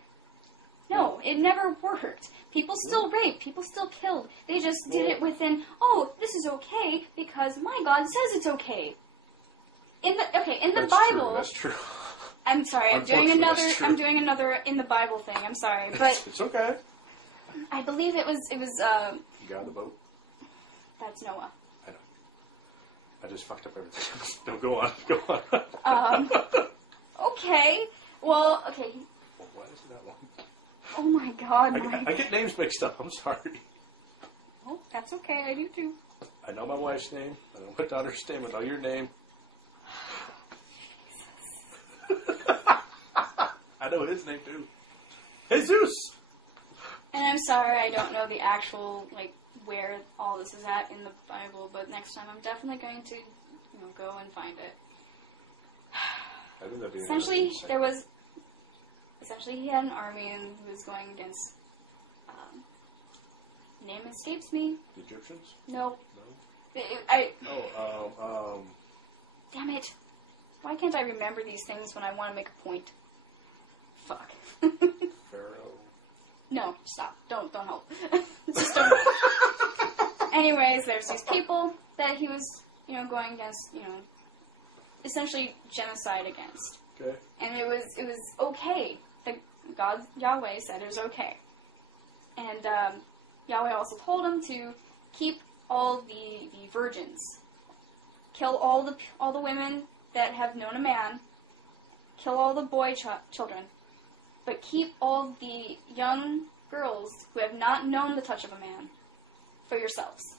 No, it never worked. People still raped. People still killed. They just did it within, this is okay because my God says it's okay. In the Bible. That's true. I'm sorry. I'm doing another in the Bible thing. I'm sorry, but it's okay. I believe it was. You got on the boat? That's Noah. I know. I just fucked up everything. No, go on. Okay. Well, okay. Well, why is that one? Oh my God, I get names mixed up. I'm sorry. Oh, that's okay. I do too. I know my wife's name. I know my daughter's name. I know your name. I know his name too. Jesus! And I'm sorry I don't know the actual, like, where all this is at in the Bible, but next time I'm definitely going to, go and find it. I think that'd be Essentially, he had an army and he was going against, name escapes me. The Egyptians? Nope. No? Damn it. Why can't I remember these things when I want to make a point? Fuck. Pharaoh? No, stop. Don't help. Just don't. Anyways, there's these people that he was, going against, essentially genocide against. Okay. And it was okay. God, Yahweh said it was okay. And Yahweh also told him to keep all the virgins. Kill all the women that have known a man. Kill all the boy children. But keep all the young girls who have not known the touch of a man for yourselves.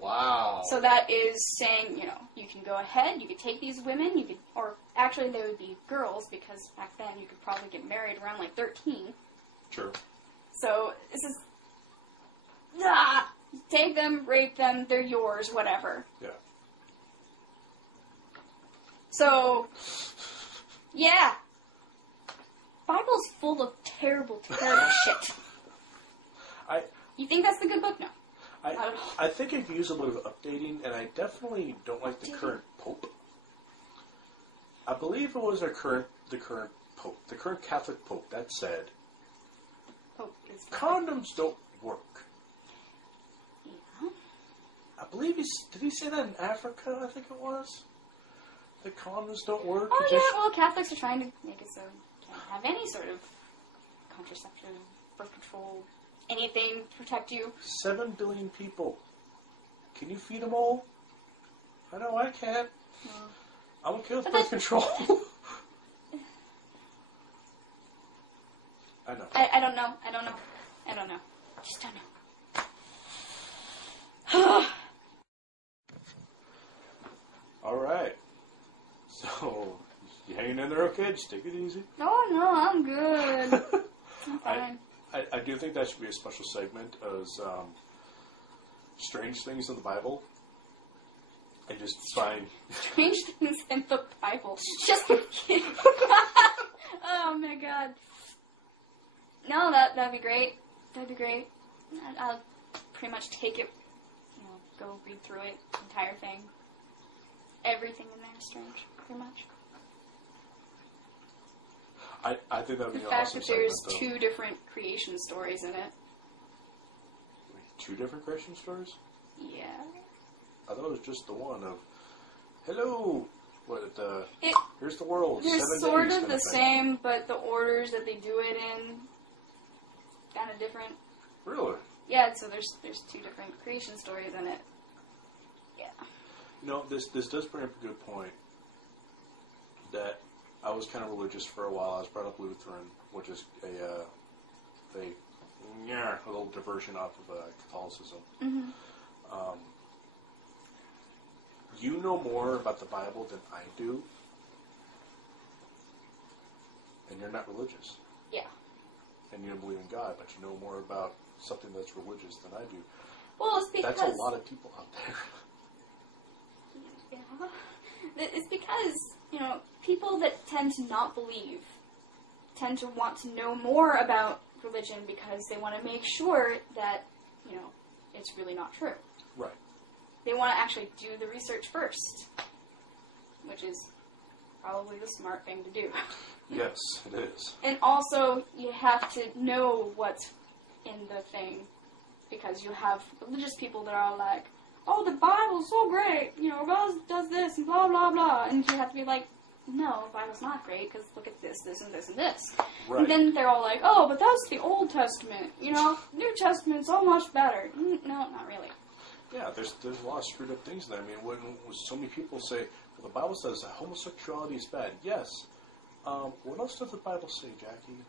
Wow. So that is saying, you can go ahead, you could take these women, or actually they would be girls, because back then you could probably get married around like 13. True. So this is, take them, rape them, they're yours, whatever. Yeah. So, yeah. Bible's full of terrible, terrible shit. You think that's the good book? No. I think it could use a little of updating, and I definitely don't like the current Pope. I believe it was the current Pope, the current Catholic Pope, that said, Pope is condoms don't work. Yeah. I believe did he say that in Africa, I think it was? The condoms don't work? Oh, yeah, well, Catholics are trying to make it so you can't have any sort of contraception, birth control, anything to protect you. 7 billion people. Can you feed them all? I know I can't. No. I'm okay with birth control. I know. I don't know. Just don't know. All right. So, you hanging in there okay? Just take it easy. Oh, no, I'm good. I'm fine. I do think that should be a special segment as strange things in the Bible. And just find... Strange things in the Bible. Just kidding. Oh, my God. No, that'd be great. That'd be great. I'll pretty much take it, go read through it, the entire thing. Everything in there is strange, pretty much. I think that would be The an fact awesome that there's segment, though. 2 different creation stories in it. 2 different creation stories? Yeah. I thought it was just the one of, hello, here's the world. They're 7 sort days of the same, but the orders that they do it in, kind of different. Really? Yeah, so there's 2 different creation stories in it. Yeah. This does bring up a good point. That I was kind of religious for a while. I was brought up Lutheran, which is a little diversion off of Catholicism. Mm-hmm. You know more about the Bible than I do, and you're not religious. Yeah. And you don't believe in God, but you know more about something that's religious than I do. Well, it's because... That's a lot of people out there. Yeah. It's because, people that tend to not believe tend to want to know more about religion because they want to make sure that, it's really not true. Right. They want to actually do the research first, which is probably the smart thing to do. Yes, it is. And also, you have to know what's in the thing, because you have religious people that are like, oh, the Bible's so great, God does this, and blah, blah, blah. And you have to be like, no, the Bible's not great, because look at this, this, and this, and this. Right. And then they're all like, oh, but that's the Old Testament, New Testament's so much better. No, not really. Yeah, there's a lot of screwed up things there. I mean, when so many people say, well, the Bible says that homosexuality is bad. Yes. What else does the Bible say, Jackie?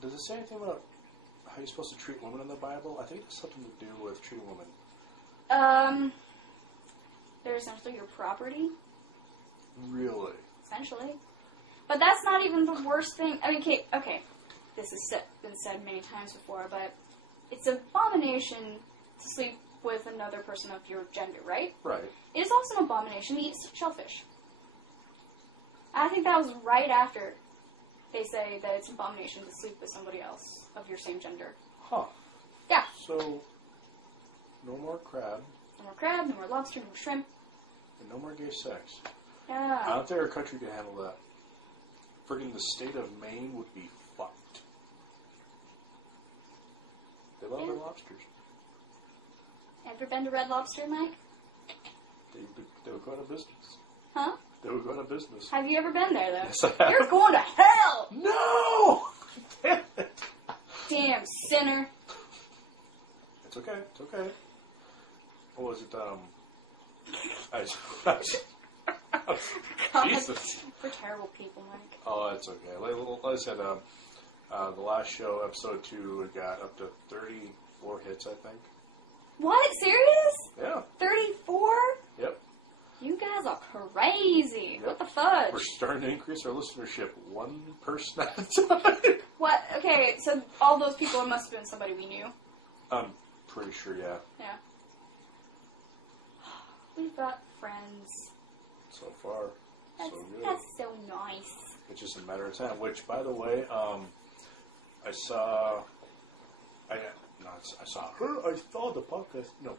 Does it say anything about how you're supposed to treat women in the Bible? I think it has something to do with treating women. They're essentially your property. Really? Essentially. But that's not even the worst thing. I mean, okay. This has been said many times before, but it's an abomination to sleep with another person of your gender, right? Right. It is also an abomination to eat shellfish. I think that was right after they say that it's an abomination to sleep with somebody else of your same gender. Huh. Yeah. So, no more crab. No more crab, no more lobster, no more shrimp. And no more gay sex. Yeah. I don't think our country can handle that. Friggin' the state of Maine would be fucked. They love their lobsters. Ever been to Red Lobster, Mike? They would go out of business. Huh? They would go out of business. Have you ever been there, though? Yes, I have. You're going to hell! No! Damn it. Damn sinner. It's okay. It's okay. What was it? God, Jesus. we're terrible people, Mike. Oh, that's okay. Like I said, the last show, episode 2, it got up to 34 hits, I think. What? Serious? Yeah. 34? Yep. You guys are crazy. Yep. What the fudge? We're starting to increase our listenership one person at a time. What? Okay, so all those people must have been somebody we knew. I'm pretty sure, yeah. Yeah. We've got friends. So far, so good. That's so nice. It's just a matter of time. Which, by the way, I saw the podcast. No,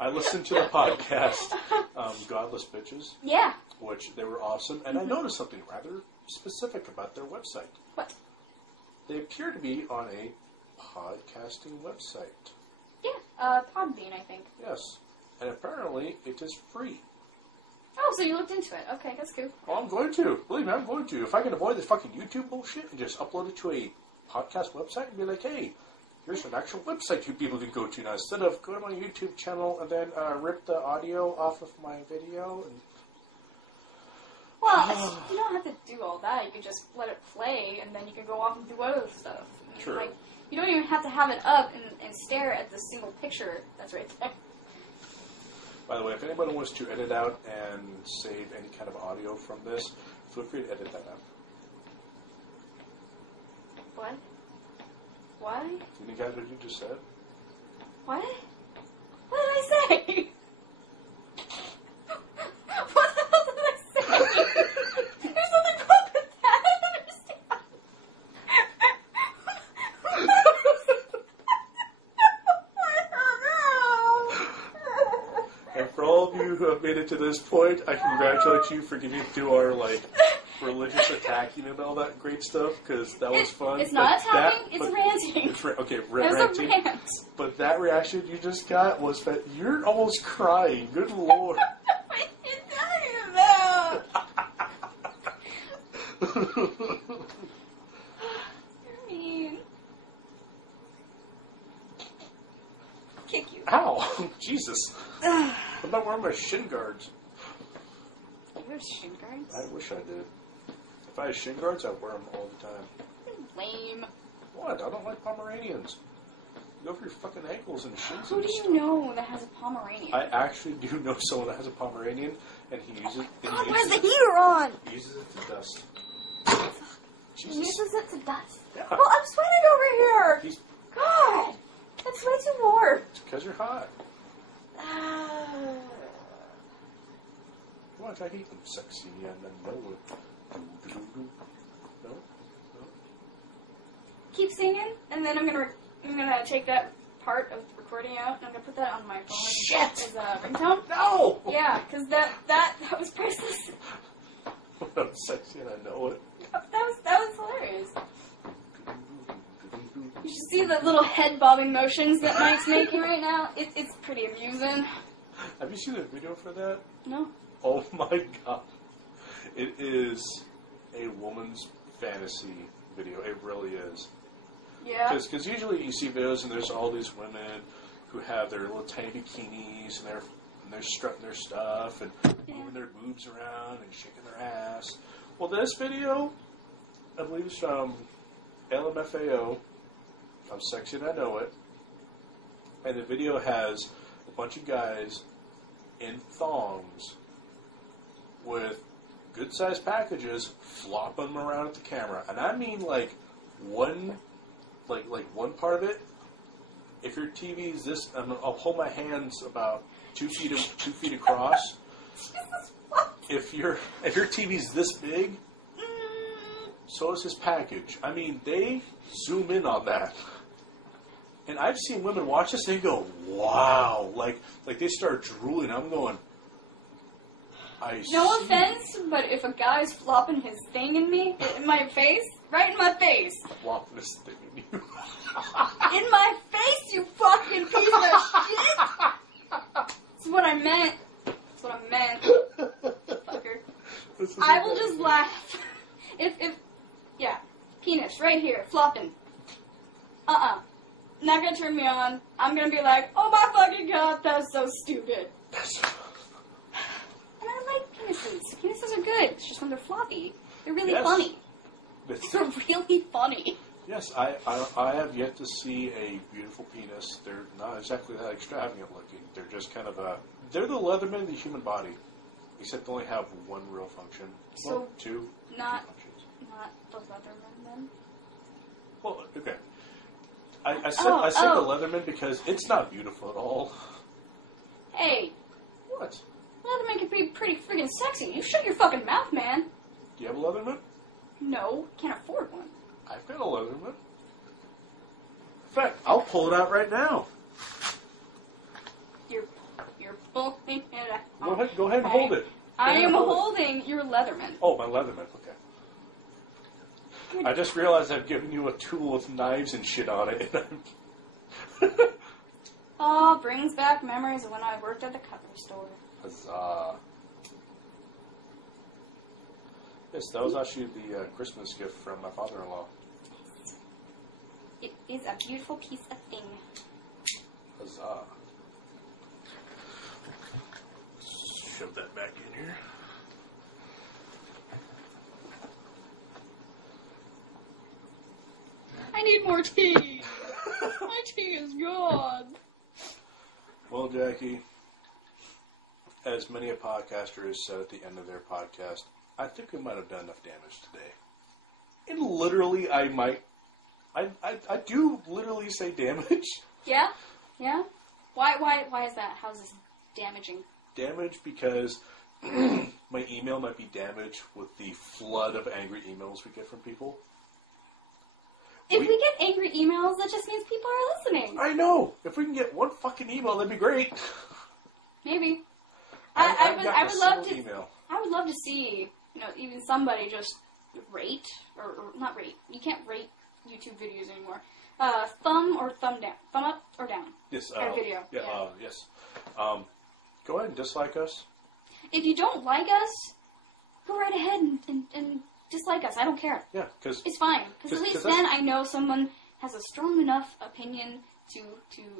I listened to the podcast, Godless Bitches. Yeah. Which they were awesome, and I noticed something rather specific about their website. What? They appear to be on a podcasting website. Yeah, Podbean, I think. Yes, and apparently it is free. Oh, so you looked into it. Okay, that's cool. Well, I'm going to. Believe me, I'm going to. If I can avoid this fucking YouTube bullshit and just upload it to a podcast website and be like, hey, here's an actual website you people can go to now. Instead of go to my YouTube channel and then rip the audio off of my video. And Well, you don't have to do all that. You can just let it play, and then you can go off and do other stuff. True. Like, you don't even have to have it up and stare at the single picture that's right there. by the way, if anybody wants to edit out and save any kind of audio from this, feel free to edit that out. What? What? You guys what you just said? What? What did I say? What the hell did I say? There's something wrong with that. I don't understand. And for all of you who have made it to this point, I congratulate you for getting to our, religious attacking and all that great stuff, because that was fun. It's not attacking, it's ranting. It's okay, It ranting. was a rant. But that reaction you just got was that you're almost crying. Good Lord. What are you talking about? You're mean. Kick you. Ow! Jesus. I'm not wearing my shin guards. You have shin guards? I wish I did. If I had shin guards, I'd wear them all the time. Lame. What? I don't like Pomeranians. You go for your fucking ankles and shins. Who and do you stuff. know that has a Pomeranian? I actually do know someone that has a Pomeranian, and he uses it. God, where's the heater on? He uses it to dust. He Jesus. uses it to dust. Yeah. Well, I'm sweating over here. He's God, that's way too warm. because you're hot. What? I hate them sexy and then no. No? Keep singing, and then I'm gonna take that part of the recording out, and I'm gonna put that on my phone Shit! as a ringtone. No! Yeah, because that was priceless. I'm sexy and I know it. That was hilarious. You should see the little head bobbing motions that Mike's making right now. It's pretty amusing. Have you seen the video for that? No. Oh my god. It is a woman's fantasy video. It really is. Yeah. Because usually you see videos and there's all these women who have their little tiny bikinis and they're strutting their stuff and moving their boobs around and shaking their ass. Well, this video, I believe it's from LMFAO. I'm sexy and I know it. And the video has a bunch of guys in thongs with good-sized packages flopping them around at the camera. And I mean one part of it if your TV is this, I'll hold my hands about 2 feet across. If your TV's this big, so is his package. I mean, they zoom in on that. And I've seen women watch this, they go, wow. Like they start drooling. I'm going, no offense, but if a guy's flopping his thing in my face, right in my face. Flopping his thing in you. In my face, you fucking piece of shit! That's what I meant. That's what I meant. Fucker. I will just laugh. Yeah, penis, right here, flopping. Not gonna turn me on. I'm gonna be like, oh my fucking god, that's so stupid. And I like penises. Penises are good. It's just when they're floppy. They're really funny. They're really funny. Yes, I have yet to see a beautiful penis. They're not exactly that extravagant looking. They're just kind of they're the Leatherman of the human body. Except they only have one real function. So, well, two functions. Not the Leatherman, then? Well, okay. I said the Leatherman because it's not beautiful at all. Hey. What? Leatherman can be pretty friggin' sexy. You shut your fucking mouth, man. Do you have a Leatherman? No, can't afford one. I've got a Leatherman. In fact, I'll pull it out right now. You're pulling it out. Go ahead and hold it. I am holding your Leatherman. Oh, my Leatherman. Okay. I just realized I've given you a tool with knives and shit on it. Oh, brings back memories of when I worked at the cutlery store. Huzzah. Yes, that was actually the Christmas gift from my father-in-law. It is a beautiful piece of thing. Huzzah. Shove that back in here. I need more tea. My tea is gone. Well, Jackie, as many a podcaster has said at the end of their podcast, I think we might have done enough damage today. And literally, I do literally say damage. Yeah? Yeah? Why is that? How's this damaging? Damage because my email might be damaged with the flood of angry emails we get from people. If we get angry emails, that just means people are listening. I know. If we can get one fucking email, that'd be great. Maybe. I would love to see, even somebody just rate or not rate. You can't rate YouTube videos anymore. Thumb or thumb down, thumb up or down. Yes. Our video. Yeah. Yes. Go ahead and dislike us. If you don't like us, go right ahead and dislike us. I don't care. Yeah, because it's fine. Because at least then I know someone has a strong enough opinion to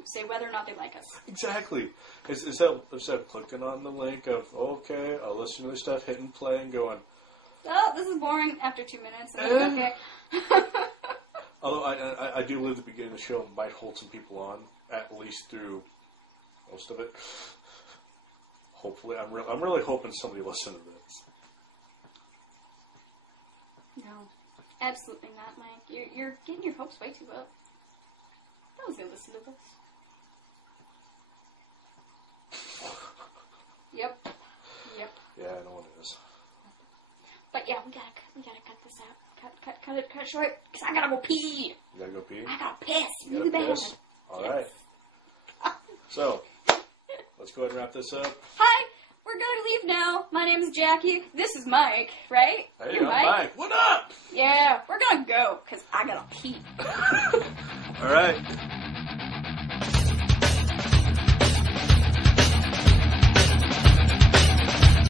say whether or not they like us. Exactly. Instead of clicking on the link of, okay, I'll listen to this stuff, hitting play and going, oh, this is boring after 2 minutes. And okay. Although I do believe the beginning of the show might hold some people on, at least through most of it. Hopefully. I'm really hoping somebody listens to this. No. Absolutely not, Mike. You're getting your hopes way too up. No one's gonna listen to this. Yep. Yeah, no one is. But yeah, we gotta cut this out. Cut it short, because I gotta go pee. You gotta go pee? I gotta piss. You Really gotta bad. piss? Alright. So, let's go ahead and wrap this up. Hi, we're gonna leave now. My name's Jackie. This is Mike, right? Hey, You're I'm Mike. What up? Yeah, we're gonna go, because I gotta pee. Alright.